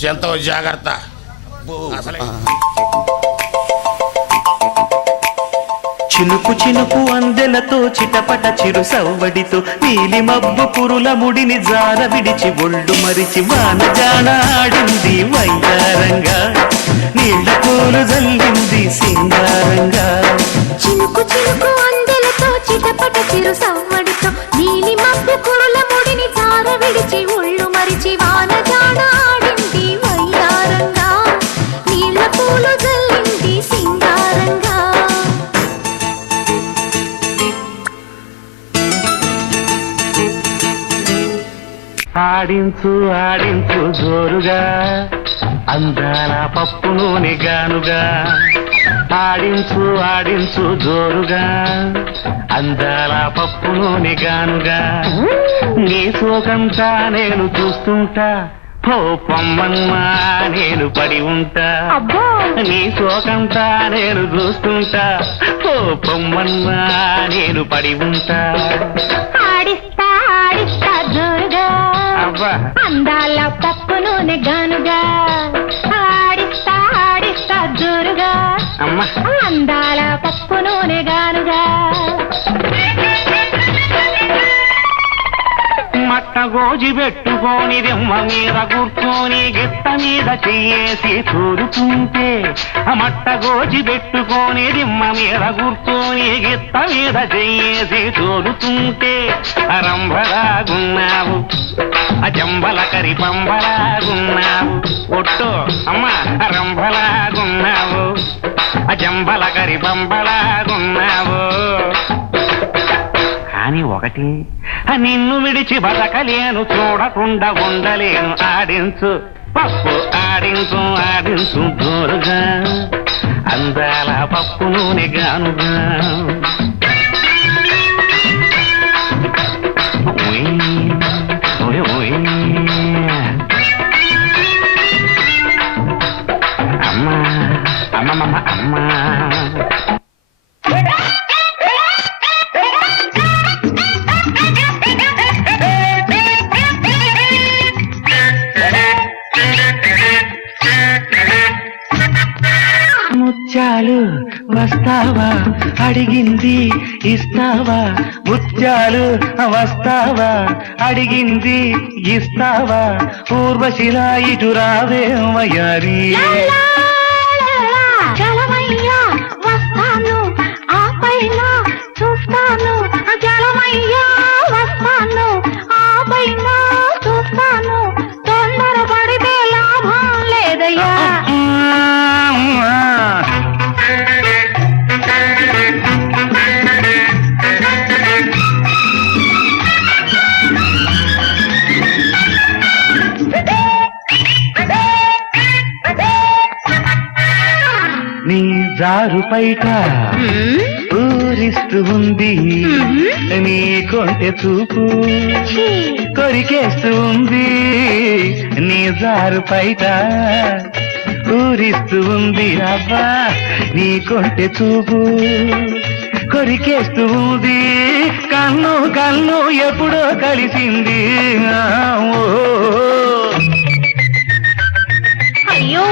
ఎంతో జాగ్రత్త అసలే. చినుకు చినుకు అందెలతో చిటపట చిరు సవ్వడితో నీలి మబ్బు పురుల ముడిని జార విడిచి ఒళ్ళు మరిచి వాన జాడ ఆడింది వయ్యారంగా, నీళ్ల పూలు జల్లింది సింగారంగా. చినుకు చినుకు అందెలతో చిటపట చిరు సవ్వడితో నీలి మబ్బు పురుల ముడిని జార విడిచి ఒళ్ళు మరిచి వాన జాడ ఆడింది వయ్యారంగా, నీళ్ల పూలు జల్లింది సింగారంగా. ఆడించు ఆడించు జోరుగా అందాల పప్పు నూనె గానుగా, ఆడించు ఆడించు జోరుగా అందాల పప్పు నూనె గానుగా. నీ సోకంతా నేను చూస్తుంటా, పో పొమ్మన్నా నేను పడి ఉంటా. నీ సోకంతా నేను చూస్తుంటా, పో పొమ్మన్నా నేను పడి ఉంటా. ఆడిస్తా ఆడిస్తా జోరుగా అందాల పప్పు నూనె గానుగా, ఆడిస్తా ఆడిస్తా జోరుగా అందాల పప్పు నూనె గానుగా. మట్ట గోజి పెట్టుకొని దిమ్మ మీద కూర్చొని గిట్ట మీద చెయ్యేసి చూరుతుంటే, మట్ట గోజి పెట్టుకొని దిమ్మ మీద కూర్చొని గిట్ట మీద చెయ్యేసి చూరుతుంటే, రంభలాగున్నావు జంబల కరి పంబలాగున్నావు. ఒట్టు అమ్మ రంభలాగున్నావు జంబల కరి పంబలాగున్నావు. కానీ ఒకటి నిన్ను విడిచి బతకలేను, చూడకుండా ఉండలేను. ఆడించు పప్పు ఆడించు ఆడించు జోరుగా అందాల పప్పు నూనె గానుగా. అమ్మా అమ్మమ్మ అమ్మా. ముత్యాలు వస్తావా అడిగింది ఇస్తావా, ముత్యాలు వస్తావా అడిగింది ఇస్తావా, ఊర్వశిలా ఇటు రావే వయ్యారి. జలమయ్యా వస్తాను ఆ పైన చూస్తాను, జలమయ్యా వస్తాను ఆ పైన చూస్తాను, తొందరపడితే లాభం లేదయ్యా. నీ జారు పైట ఊరిస్తూ ఉంది, నీ కొంటె చూపు కొరికేస్తూ ఉంది. నీ జారు పైట ఊరిస్తూ ఉంది, అబ్బా నీ కొంటె చూపు కొరికేస్తూ ఉంది. కన్ను కన్ను ఎప్పుడో కలిసింది. అయ్యో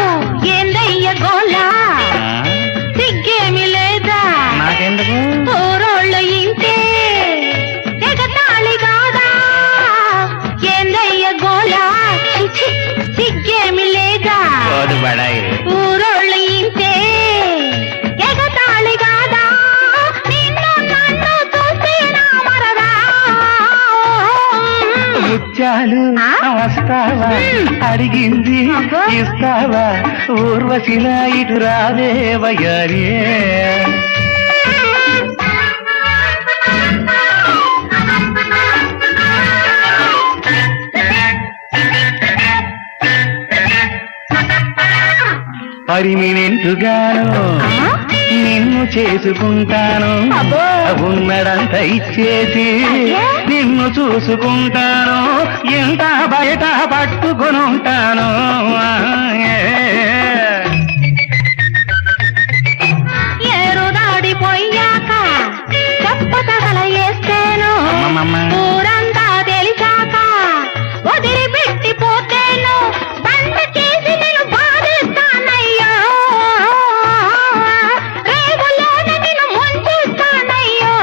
ఏందయ్య గోలా, సిగ్గేమి లేదా నాకెందుకు? ఊరోళ్ళు ఇంటే ఎగతాళి కాదా, ఏందయ్య గోలా, సిగ్గేమి లేదా ఊరోళ్ళు ఇంటే ఎగతాళి కాదా, నిన్ను నన్ను చూస్తే నా మరదా. ముత్యాలు వస్తావా అడిగింది ఇస్తావా, ఊర్వశిలా ఇటు రావే వయ్యారి. పర్మినెంటుగాను నిన్ను చేసుకుంటాను, ఉన్నదంతా ఇచ్చేసి నిన్ను చూసుకుంటాను, ఎంత బయట పట్టుకొని ఉంటాను. ఏరు దాడిపోయాక చెప్పతగల వేస్తేను, ఊరంతా తెలిసాక వదిలిపెట్టిపోతేను, బండ చేసి నేను బాధిస్తానయ్యో, రేవులోన నేను ముంచిస్తానయ్యో.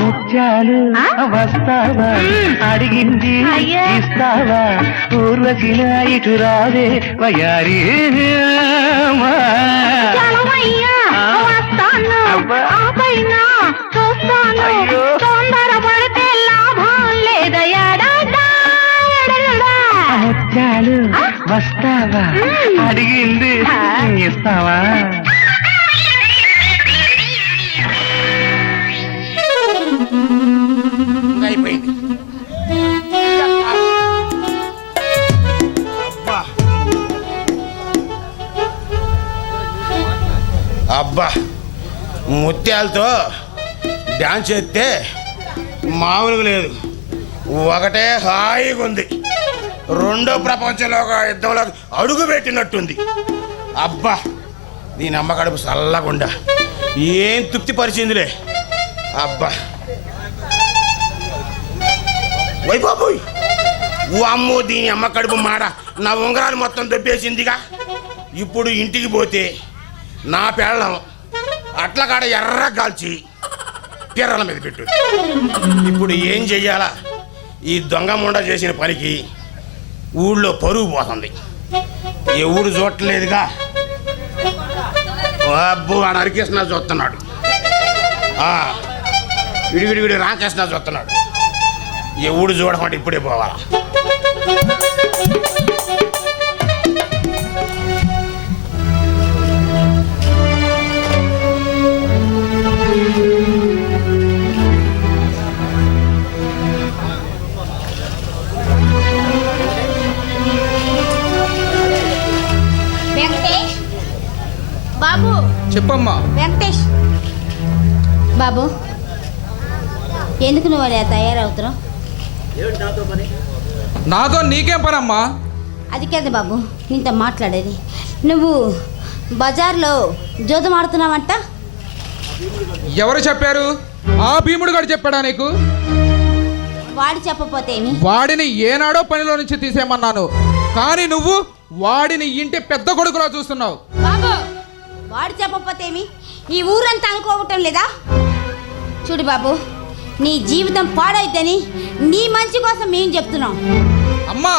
ముత్యాలు వస్తావా అడిగింది ఇస్తావా, ఊర్వశిలా ఇటు రావే వయారి. చలవయ్యా వస్తాను, ఆపైన చూస్తాను, తొందరపడితే లాభం లేదయ్యాడా. ముత్యాలు వస్తావా అడిగింది ఇస్తావా. అయిపోయింది. అబ్బా ముత్యాలతో డాన్స్ చేస్తే మామూలుగా లేదు. ఒకటే హాయిగా ఉంది. రెండో ప్రపంచంలో ఒక యుద్ధంలో అడుగు పెట్టినట్టుంది. అబ్బా దీని అమ్మ కడుపు చల్లగుండా ఏం తృప్తి పరిచిందిలే. అబ్బా వై బాబోయ్, అమ్మో దీని అమ్మ కడుపు మాడ నా ఉంగరాలు మొత్తం దొబ్బేసిందిగా. ఇప్పుడు ఇంటికి పోతే నా పెళ్ళం అట్ల కాడ ఎర్ర కాల్చి పిర్రల మీద పెట్టు. ఇప్పుడు ఏం చెయ్యాలా? ఈ దొంగ ముండ చేసిన పనికి ఊళ్ళో పరుగు పోతుంది. ఎవడు చూడలేదుగా. అబ్బు వాడు హరికృష్ణ చూస్తున్నాడు, విడివిడి రామకృష్ణ చూస్తున్నాడు. ఎవడు చూడమంటే ఇప్పుడే పోవాలా. వెంకటేష్ బాబు. చెప్పమ్మా. వెంకటేష్ బాబు, ఎందుకు నువ్వు అలా తయారవుతున్నావు? నాతో నీకేం పనమ్మా? అది కాదు బాబు నీతో మాట్లాడేది. నువ్వు బజార్లో జోదం ఆడుతున్నావంట. ఎవరు చెప్పారు? ఆ భీముడు గారు చెప్పాడా నీకు? వాడు చెప్పపోతే ఏమి? వాడిని ఏనాడో పనిలో నుంచి తీసేయమన్నాను, కానీ నువ్వు వాడిని ఇంటి పెద్ద కొడుకులా చూస్తున్నావు. బాబు వాడు చెప్పపోతే ఏమి? ఈ ఊరంతా అనుకోవటం లేదా? చూడు బాబు, నీ జీవితం పాడైతేని నీ మంచి కోసం మేము చెప్తున్నాం. అమ్మా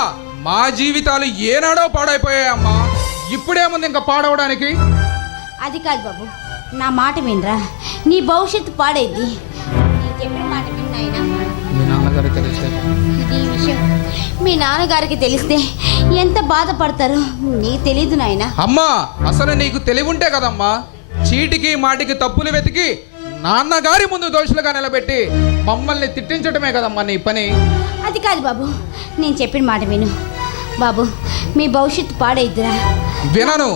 మా జీవితాలు ఏనాడో పాడైపోయాయమ్మా, ఇప్పుడేముంది ఇంకా పాడవడానికి? అది కాదు బాబు, నా మాట వినరా, నీ భవిష్యత్తు పాడైద్ది. నేను చెప్పిన మాట విన్నాయినా. మీ నాన్నగారు తెలిస్తే ఇది ఈ విషయం మీ నాన్నగారికి తెలిస్తే ఎంత బాధపడతారో నీకు తెలీదు నాయనా. అమ్మా అసలు నీకు తెలివి ఉంటే కదమ్మా చీటికి మాటికి తప్పులు వెతికి నాన్నగారి ముందు దోషులుగా నిలబెట్టి మమ్మల్ని తిట్టించడమే కదమ్మా నీ పని. అది కాదు బాబు, నేను చెప్పిన మాట విను బాబు, మీ భవిష్యత్తు పాడైద్దిరా. వినను,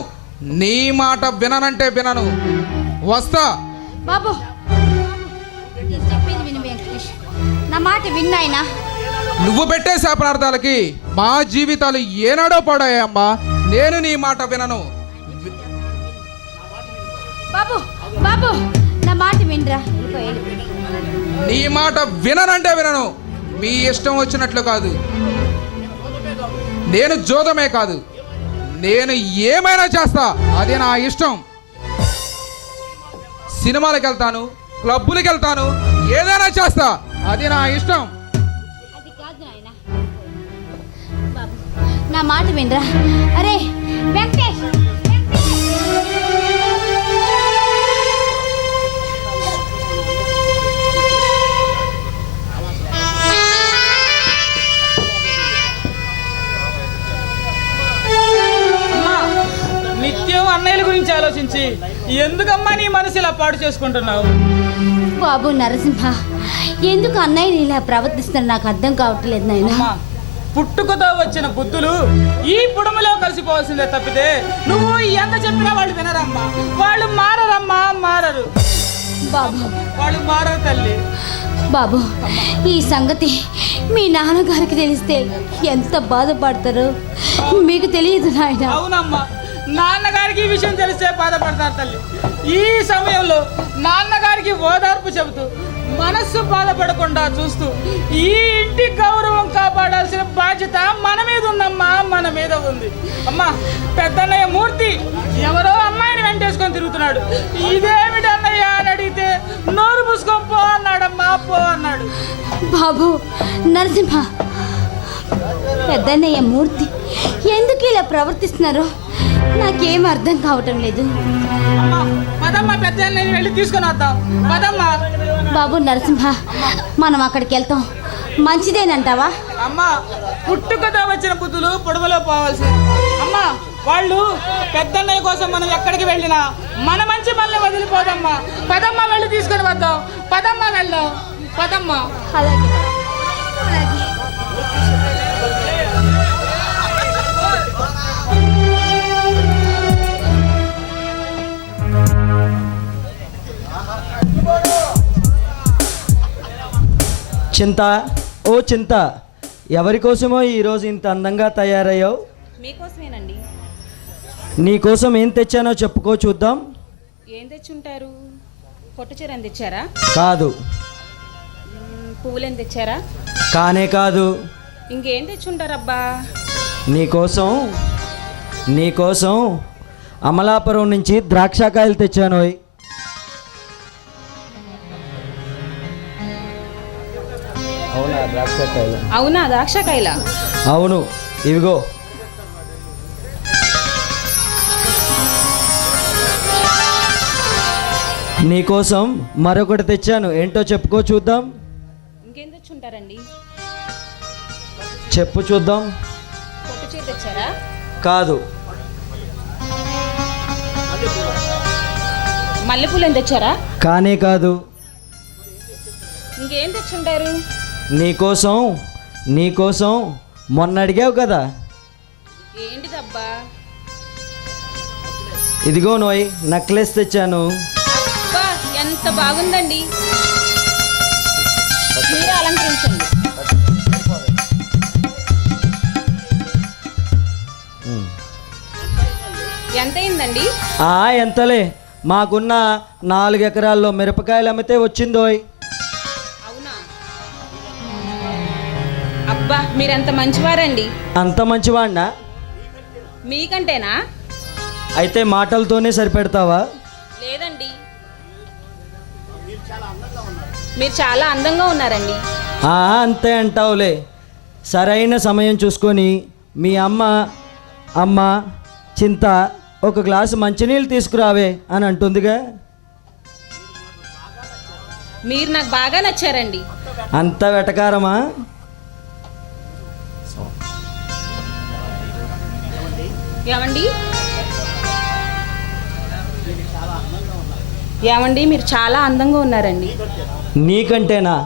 నీ మాట విననంటే వినను. వస్తా బాబు. నేను చెప్పేది విను వెంకటేష్, నా మాట విన్నాయినా. నువ్వు పెట్టే శాపనార్థాలకి మా జీవితాలు ఏనాడో పాడాయమ్మా. నేను నీ మాట వినను. బాబు బాబు నా మాట వినరా. నీ మాట విననంటే వినను. మీ ఇష్టం వచ్చినట్లు కాదు. నేను జోదమే కాదు, నేను ఏమైనా చేస్తా, అది నా ఇష్టం. సినిమాలకు వెళ్తాను, క్లబ్బులకు వెళ్తాను, ఏదైనా చేస్తా, అది నా ఇష్టం. అది కాదు నాయనా. బాబు నా మాట వినరా. అరే వెంకటేష్, నిత్యం అన్నయ్యల గురించి ఆలోచించి ఎందుకమ్మా నీ మనసు ఇలా పాడు చేసుకుంటున్నావు? బాబు నరసింహ, ఎందుకు అన్నయ్య ఇలా ప్రవర్తిస్తాడు నాకు అర్థం కావట్లేదు నాయన. పుట్టుకతో వచ్చిన బుద్ధులు ఈ పుడమలో కలిసిపోవాల్సిందే తప్పితే నువ్వు ఎంత చెప్పినా వాళ్ళు వినరమ్మా. వాళ్ళు మారరమ్మా, మారరు బాబు. వాళ్ళు మారరు తల్లి. బాబు, ఈ సంగతి మీ నాన్నగారికి తెలిస్తే ఎంత బాధపడతారో మీకు తెలియదు నాయన. అవునమ్మా, నాన్నగారికి ఈ విషయం తెలిస్తే బాధపడతారు తల్లి. ఈ సమయంలో నాన్నగారికి ఓదార్పు చెబుతూ మనస్సు బాధపడకుండా చూస్తూ ఈ ఇంటి గౌరవం కాపాడాల్సిన బాధ్యత మన మీద ఉందమ్మా, మన మీద ఉంది. అమ్మా, పెద్దన్నయ్య మూర్తి ఎవరో అమ్మాయిని వెంటేసుకొని తిరుగుతున్నాడు. ఇదేమిటన్నయ్య అని అడిగితే నోరు పూసుకొని పో అన్నాడమ్మా, పో అన్నాడు. బాబు నరసింహ, పెద్దన్నయ్య మూర్తి ఎందుకు ఇలా ప్రవర్తిస్తున్నారు నాకేం అర్థం కావటం లేదు. అమ్మా, పదమ్మా, పెద్దన్నయ్యని వెళ్ళి తీసుకొని వద్దాం, పదమ్మా. బాబు నరసింహ, మనం అక్కడికి వెళ్తాం, మంచిదేనంటావా? అమ్మా, పుట్టుకతో వచ్చిన బుద్ధులు పొడవలో పోవాల్సింది. అమ్మా, వాళ్ళు పెద్దన్నయ్య కోసం మనం ఎక్కడికి వెళ్ళినా మన మంచి మనల్ని వదిలిపోదమ్మా. పదమ్మా, వెళ్ళి తీసుకొని వద్దాం, పదమ్మా, వెళ్దాం, పదమ్మా. అలాగే అలాగే. చింత, ఓ చింత, ఎవరి కోసమో ఈరోజు ఇంత అందంగా తయారయ్యావు? మీకోసమేనండి. నీ కోసం ఏం తెచ్చానో చెప్పుకో చూద్దాం. ఏం తెచ్చుంటారు? పొట్టు చీర అని తెచ్చారా? కాదు. పువ్వులేం తెచ్చారా? కానే కాదు. ఇంకేం తెచ్చుంటారబ్బా? నీకోసం అమలాపురం నుంచి ద్రాక్షకాయలు తెచ్చానోయ్. అవునా ద్రాక్షకాయలు? అవునా ద్రాక్షకాయలా? అవును, ఇవిగో. నీకోసం మరొకటి తెచ్చాను, ఏంటో చెప్పుకో చూద్దాం. ఇంకేం తెచ్చుంటారండి? చెప్పు చూద్దాం. పొట్టు చీర తెచ్చారా? కాదు. మల్లెపూలు ఏం తెచ్చారా? కానే కాదు. ఇంకేం తెచ్చుంటారు? నీకోసం మొన్న అడిగావు కదా. ఏంటిదబ్బా? ఇదిగో నోయ్, నెక్లెస్ తెచ్చాను. అబ్బా, ఎంత బాగుందండి. మీరే అలంకరించండి. ఎంత అయిందండి? ఎంతలే, మాకున్న 4 ఎకరాల్లో మిరపకాయలు అమ్మితే వచ్చిందోయ్. అవునా? అబ్బా, మీరెంత మంచివారండి. అంత మంచివాడినా? మీకంటేనా? అయితే మాటలతోనే సరిపెడతావా? లేదండి, మీరు చాలా అందంగా ఉన్నారండి. అంతే అంటావులే. సరైన సమయం చూసుకొని మీ అమ్మ చింత ఒక గ్లాసు మంచినీళ్ళు తీసుకురావే అని అంటుందిగా. మీరు నాకు బాగా నచ్చారండి. అంత వెటకారమా? ఏమండి, మీరు చాలా అందంగా ఉన్నారండి. నీకంటేనా?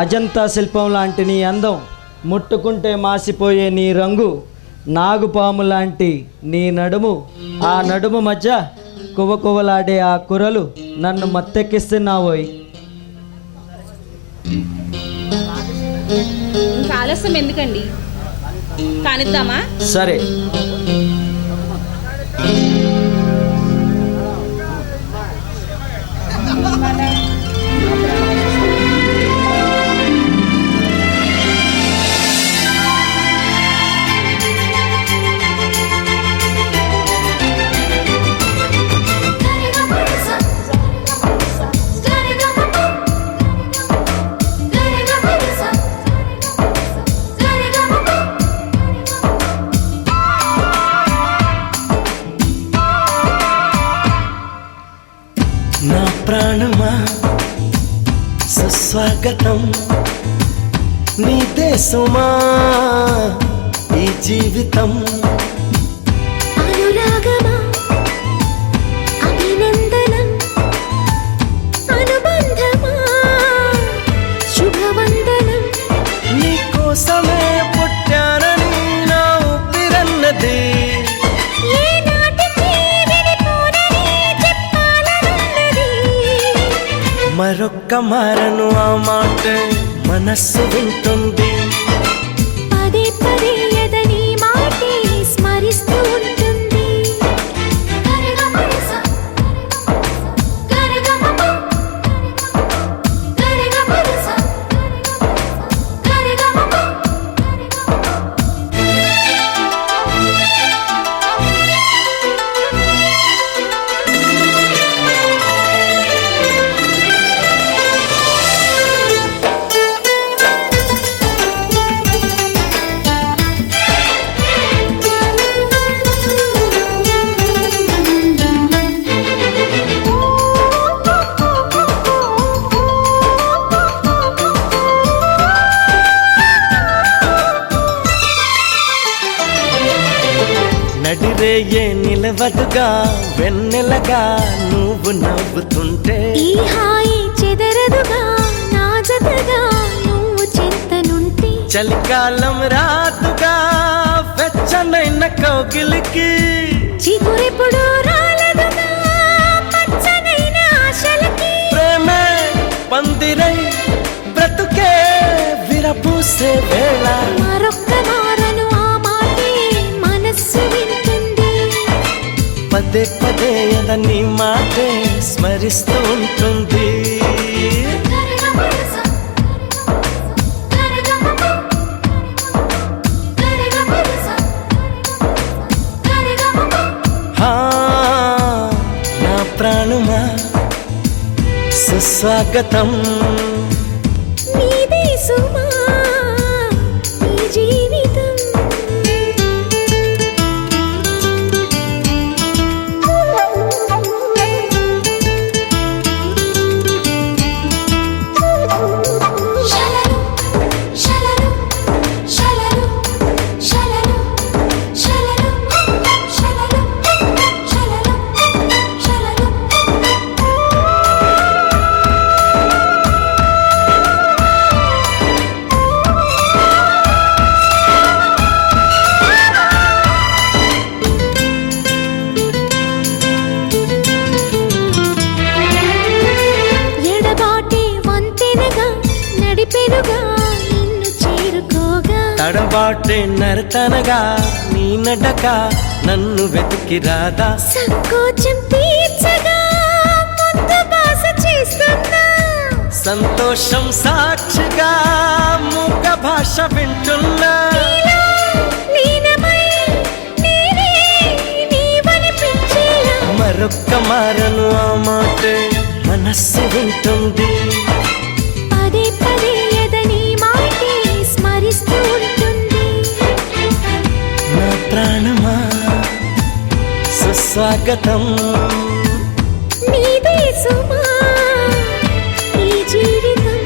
అజంతా శిల్పం లాంటి నీ అందం, ముట్టుకుంటే మాసిపోయే నీ రంగు, నాగుపాము లాంటి నీ నడుము, ఆ నడుము మధ్య కువ్వకువ్వలాడే ఆ కురలు నన్ను మత్తెక్కిస్తున్నావోయ్. ఇంకా ఆలస్యం ఎందుకండి, కానిద్దామా? సరే. నా ప్రాణమా సుస్వాగతం, నీ దేశమా ఈ జీవితం. అనురాగమా అభినందనం, అనుబంధమా శుభవందనం. నీ కోసమే పుట్టానా మరొక్క మారను ఆ మాట మనస్సు వింటుంది. పదే పదే ఎదని మాటే స్మరిస్తూ ఉంటుంది. నడిరేయే నిలవదుగా వెన్నెలగా నువ్వు నవ్వుతుంటే, ఈ హాయి చెదరదుగా నా జతగా నువ్వు చింతనుంటే. చలికాలం రాదుగా వెచ్చనైన కౌగిలికి, చిగురెప్పుడు రాలదుగా పచ్చనైన ఆశలకి. ప్రేమే పందిరై బ్రతుకే విరపూసే వేళ, మరొక్క మారను ఆ మాటే మనస్సు వింటుంది. పదే పదే నీ మాటే స్మరిస్తూ ఉంటుంది. హా, నా ప్రాణమా సుస్వాగతం. నీదే సుమా నీ జీవితం. షలలు షలలు షలలు షలలు షలలు షలలు షలలు షలలు. ఎడబాటే వంతెనగా నడిపెనుగా నిన్ను చేరుకోగా. తడబాటే నరతనగా నీ నడక నన్ను వెతికి రాదా, సంకోచం తీర్చగా ముద్దు బాస చేస్తున్నా. సంతోషం సాక్షిగా మూగ భాష వింటున్నా. నీలో లీనమై నేనే నీవనిపించేలా. మరొక్క మారను ఆ మాటే మనస్సు వింటుంది. పదే పదే ఎదని మాటే స్మరిస్తూ ఉంటుంది. నా ప్రాణమా సుస్వాగతం. నీదే సుమా ఈ జీవితం.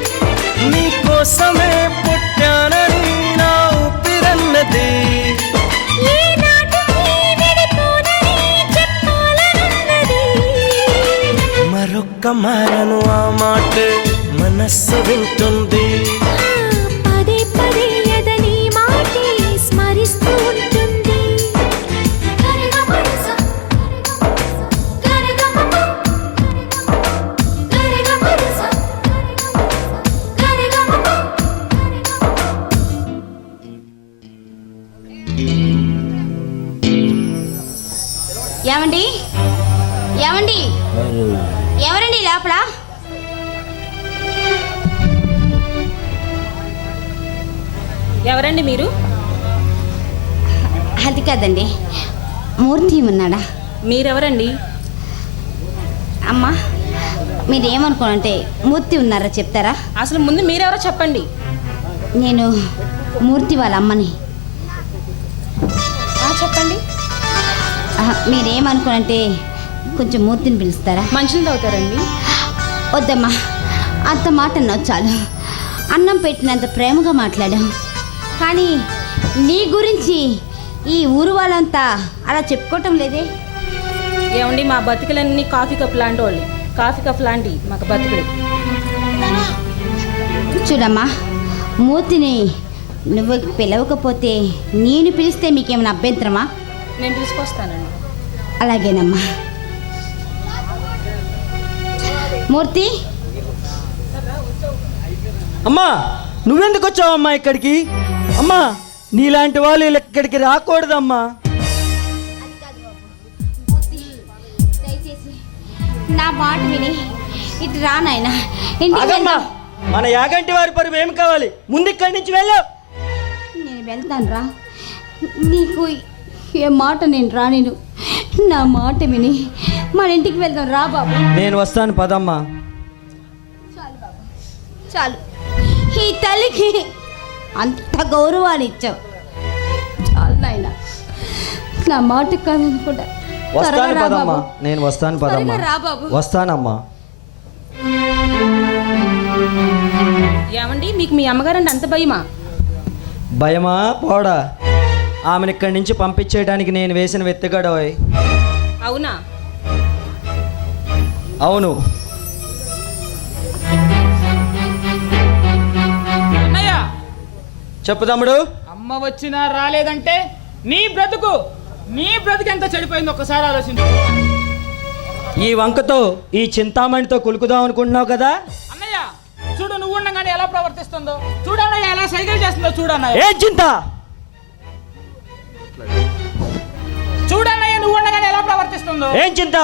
నీ కోసమే పుట్టానని నా ఊపిరన్నది. ఏ నాటికి విడిపోనని చెప్పాలనున్నది. మరొక్క మారను ఆ మాట మనస్సు వింటుంది. పదే పదే ఎదని మాటే స్మరిస్తూ ఉంటుంది. ఏమండి ఏమండి ఎవరండి లోపల? ఎవరండి మీరు? అది కాదండి, మూర్తి ఉన్నాడా? మీరెవరండి? అమ్మా మీరేమనుకోనంటే మూర్తి ఉన్నారా చెప్తారా? అసలు ముందు మీరెవరో చెప్పండి. నేను మూర్తి వాళ్ళ అమ్మని. చెప్పండి. మీరేమనుకోనంటే కొంచెం మూర్తిని పిలుస్తారా? మంచిని తాగుతారండి? వద్దమ్మా, అంత మాట అన్నావు చాలు. అన్నం పెట్టినంత ప్రేమగా మాట్లాడాం, కానీ నీ గురించి ఈ ఊరు వాళ్ళంతా అలా చెప్పుకోవటం లేదే. ఏమండి, మా బతుకులన్నీ కాఫీ కప్ లాంటి వాళ్ళు. కాఫీ కప్ లాంటి మాకు బతుకులు. చూడమ్మా, మూర్తిని నువ్వు పిలవకపోతే నేను పిలిస్తే మీకేమైనా అభ్యంతరమా? నేను తీసుకొస్తానండి. అలాగేనమ్మా. మూర్తి అమ్మా నువ్వెందుకు వచ్చావమ్మా ఇక్కడికి? అమ్మా నీలాంటి వాళ్ళు ఇక్కడికి రాకూడదమ్మా. దయచేసి నా మాట విని ఇటు రా నాయనా. ఇంటికి ఆగమ్మా, వెళ్దాం. మన యాగంటి వారి పరువు ఏం కావాలి? ముందు ఇక్కడి నుంచి వెళ్ళు. నేను వెళ్తాను రా. నీకు ఏ మాట నేను రానిను. నా మాట విని మన ఇంటికి వెళ్దాం రా బాబు. నేను వస్తాను పదమ్మా. చాలు బాబు చాలు. ఈ తల్లికి అంత గౌరవాన్ని ఇచ్చావు. చాలు నాయనా. నా మాట కాదనుకుంటా. వస్తాను పదమ్మా. నేను వస్తాను పదమ్మా. రా బాబు. వస్తానమ్మా. ఏమండి మీకు మీ అమ్మగారంటే అంత భయమా? భయమా పోడా? ఆమెను ఇక్కడి నుంచి పంపించేయడానికి నేను వేసిన వెత్తుగడోయ్. అవునా? అవును. అన్నయ్య చెప్పు తమ్ముడు. అమ్మ వచ్చినా రాలేదంటే నీ బ్రతుకు ఎంత చెడిపోయింది ఒక్కసారి ఆలోచించు. ఈ వంకతో ఈ చింతామణితో కులుకుదాం అనుకుంటున్నావు కదా? అన్నయ్య చూడు, నువ్వు ఉండగానే ఎలా ప్రవర్తిస్తుందో చూడన్నయ్య, ఎలా సైకిల్ చేస్తుందో చూడన్నయ్య. ఏం చింత? చూడన్నయ్య నువ్వు ఉండగానే ఎలా ప్రవర్తిస్తుందో. ఏం చింత?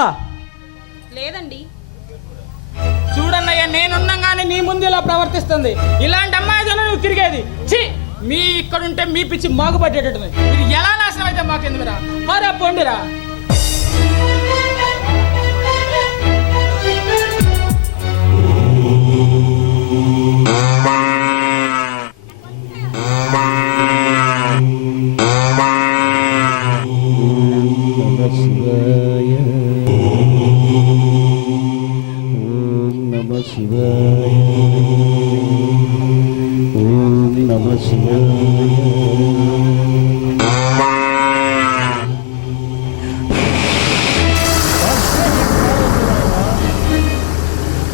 లేదండి. చూడన్నయ్య నేనున్నగానే నీ ముందు ఇలా ప్రవర్తిస్తుంది. ఇలాంటి అమ్మాయితో నువ్వు తిరిగేది. ఛీ, మీ ఇక్కడుంటే మీ పిచ్చి మాగుపట్టేటట్టుంది. మీరు ఎలా నాశనం అయితే మాకెందుకురా? మరా పొండిరా.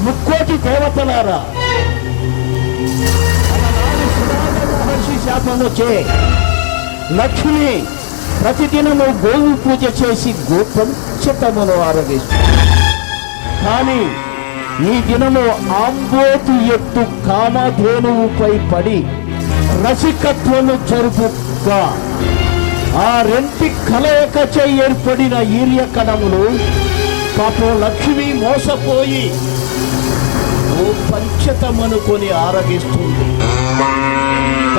ముక్కోటి దేవతలారా, మహర్షి శాపం వచ్చే లక్ష్మి ప్రతిదినము గోవు పూజ చేసి గోపంచతమును ఆరగిస్తుంది. కానీ ఈ దినము ఆంబోతు ఎత్తు కామధేనువుపై పడి రసికత్వము జరుపుగా ఆ రెంటి కలయికచే ఏర్పడిన ఈర్య కణములు పాపం లక్ష్మి మోసపోయి ఓ పంచతమనుకొని ఆరగిస్తుంది.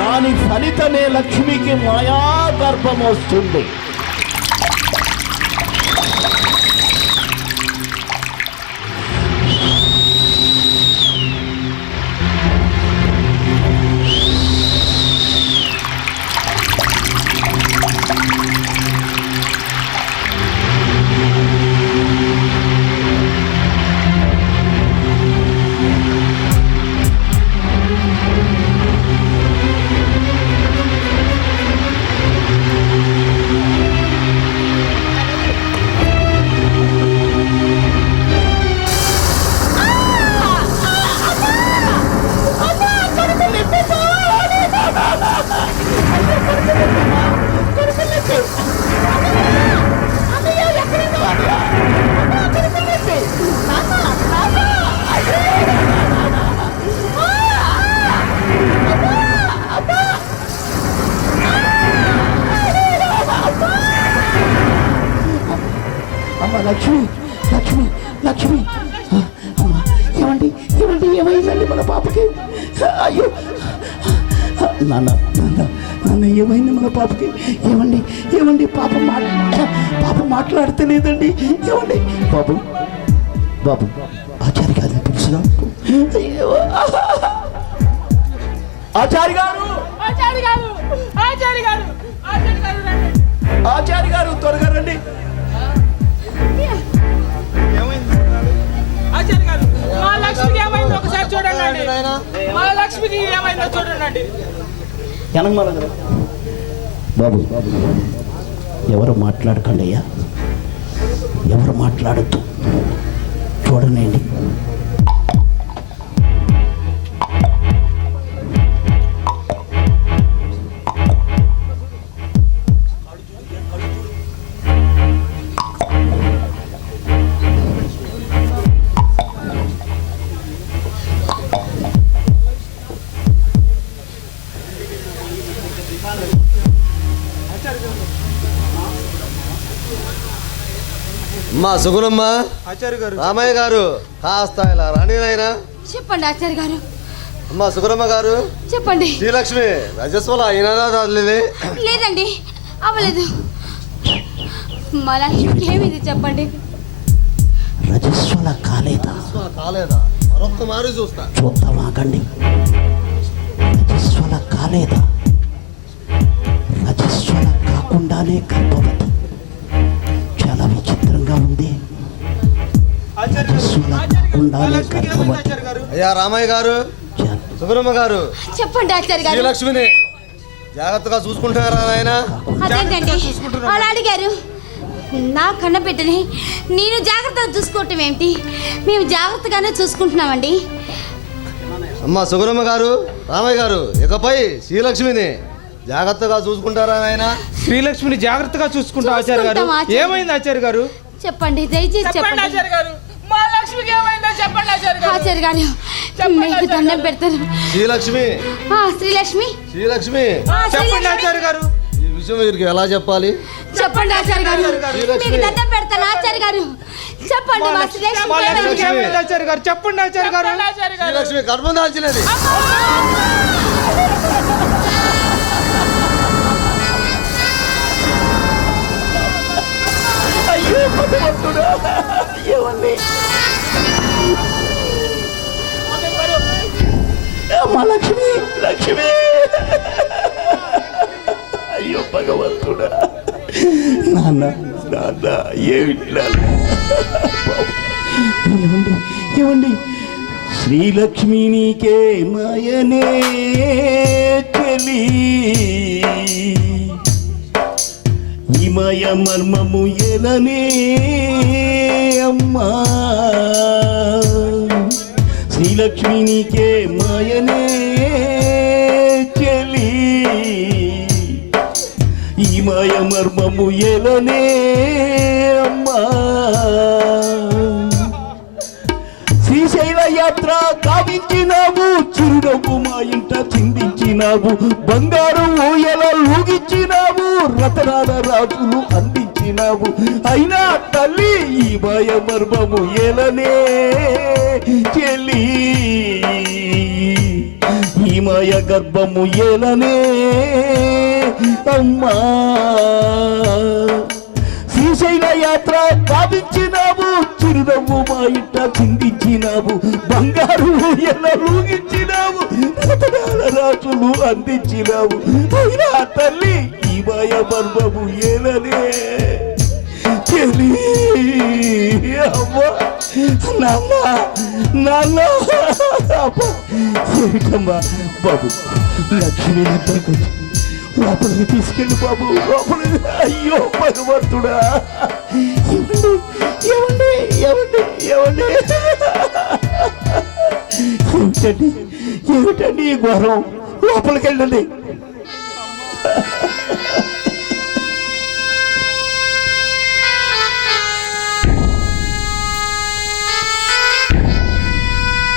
దాని ఫలితమే లక్ష్మికి మాయా గర్భం వస్తుంది. అమ్మ లక్ష్మి, లక్ష్మి, లక్ష్మి, అమ్మ ఏమండి, ఏమండి, ఏమైందండి మన పాపకి? అయ్యో నాన్న, నాన్న, నాన్న ఏమైంది మన పాపకి? ఏమండి, ఏమండి, పాప మాట్లాడతలేదండి. ఏమండి బాబు, బాబు ఆచార్య గారిని పిలుచుదాం. ఆచార్య గారు, ఆచార్య గారు, ఆచార్య గారు, ఆచార్య గారు రండి. ఆచార్య గారు త్వరగా రండి. ఆచార్య గారు, మా లక్ష్మికి ఏమైందో ఒకసారి చూడండి. మా లక్ష్మికి ఏమైందో చూడండి. బాబు, ఎవరు మాట్లాడకండి అయ్యా, ఎవరు మాట్లాడద్దు, చూడండి. అమ్మా సుగుణమ్మ, ఆచార్య గారు రామయ్య గారు కాస్త ఇలా రాణి నాయనా. చెప్పండి ఆచార్య గారు. అమ్మా సుగుణమ్మ గారు, చెప్పండి. శ్రీలక్ష్మి రజస్వల అయినా రాలేదు? లేదండి, అవ్వలేదు. మా లక్ష్మికి ఏమిది చెప్పండి. రజస్వల కాలేదా? కాలేదా? మరొక్క మారు చూస్తా. చూద్దామాకండి. రజస్వల కాలేదా? రజస్వల కాకుండానే గర్భవతి. చాలా విచిత్రంగా ఉంది. రజస్వల కాకుండానే గర్భవతి. అయ్యా రామయ్య గారు, సుగుణమ్మ గారు, చెప్పండి ఆచార్య గారు. శ్రీలక్ష్మిని జాగ్రత్తగా చూసుకుంటారా నాయనా? అదేంటండి అలా అడిగారు. నా కన్న బిడ్డని నేను జాగ్రత్తగా చూసుకోవటం ఏమిటి? మేము జాగ్రత్తగానే చూసుకుంటున్నామండి. అమ్మా సుగుణమ్మ గారు, రామయ్య గారు, ఇకపై శ్రీలక్ష్మిని జాగ్రత్తగా చూసుకుంటారా నాయనా? శ్రీలక్ష్మిని జాగ్రత్తగా చూసుకుంటా ఆచార్య గారు. చూసుకుంటాం ఆచార్య. ఏమైంది ఆచార్య గారు? చెప్పండి, దయచేసి చెప్పండి చెప్పండి ఆచార్య గారు. మా లక్ష్మికి ఏమైందో చెప్పండి ఆచార్య గారు. ఆచార్య గారు. మీకు దండం పెడతారు. శ్రీలక్ష్మి, శ్రీలక్ష్మి, శ్రీలక్ష్మి, చెప్పండి ఆచార్య గారు. ఈ విషయం వీరికి ఎలా చెప్పాలి? చెప్పండి ఆచార్య గారు. మీకు దండం పెడతాను ఆచార్య గారు. చెప్పండి మా మా శ్రీలక్ష్మి లక్ష్మికి ఏమైంది ఆచార్య గారు? చెప్పండి ఆచార్య గారు. చెప్పండి ఆచార్య గారు. శ్రీలక్ష్మి గర్భం దాల్చినది. అయ్యో భగవంతుడా, ఏమండి? అమ్మా లక్ష్మి, లక్ష్మి, అయ్యో భగవంతుడా, నాన్న, నాన్న, ఏమిటి ఏమండి, ఏమండి? శ్రీలక్ష్మి నీకే మాయనే చెలి, ఈ మాయ మర్మము ఎలనే అమ్మా. శ్రీలక్ష్మి నీకే మాయనే చెలి, ఈ మాయ మర్మము ఎలనే అమ్మా. శ్రీశైల యాత్ర కావించినావు, చిరునవ్వు మా ఇంట చిందించినావు, బంగారు ఊయల ఊగిచ్చినావు, రతనాల రాజులు అందించినావు. అయినా తల్లి ఈ మాయ మర్మము ఎలనే చెల్లి, ఈ మాయ గర్భము ఎలనే అమ్మా. శ్రీశైల యాత్ర కావించినావు, చిరునవ్వు మా ఇంట చిందించినావు, బంగారు ఊయల ఊగించినావు, రతనాల రాజులు అందించినావు. అయినా తల్లి ఈ మాయ మర్మము ఏలనే చెలి అమ్మా. నాన్న, నాన్న, అమ్మా, ఏమిటమ్మా బాబు? లక్ష్మీ దగ్గరకు లోపలికి తీసుకెళ్ళి బాబు, లోపలికి. అయ్యో భగవంతుడా, ఏమండి, ఏమండి, ఏమండి, ఏమండి? ఏమిటండి, ఏమిటండి ఈ ఘోరం? లోపలికి వెళ్ళండి.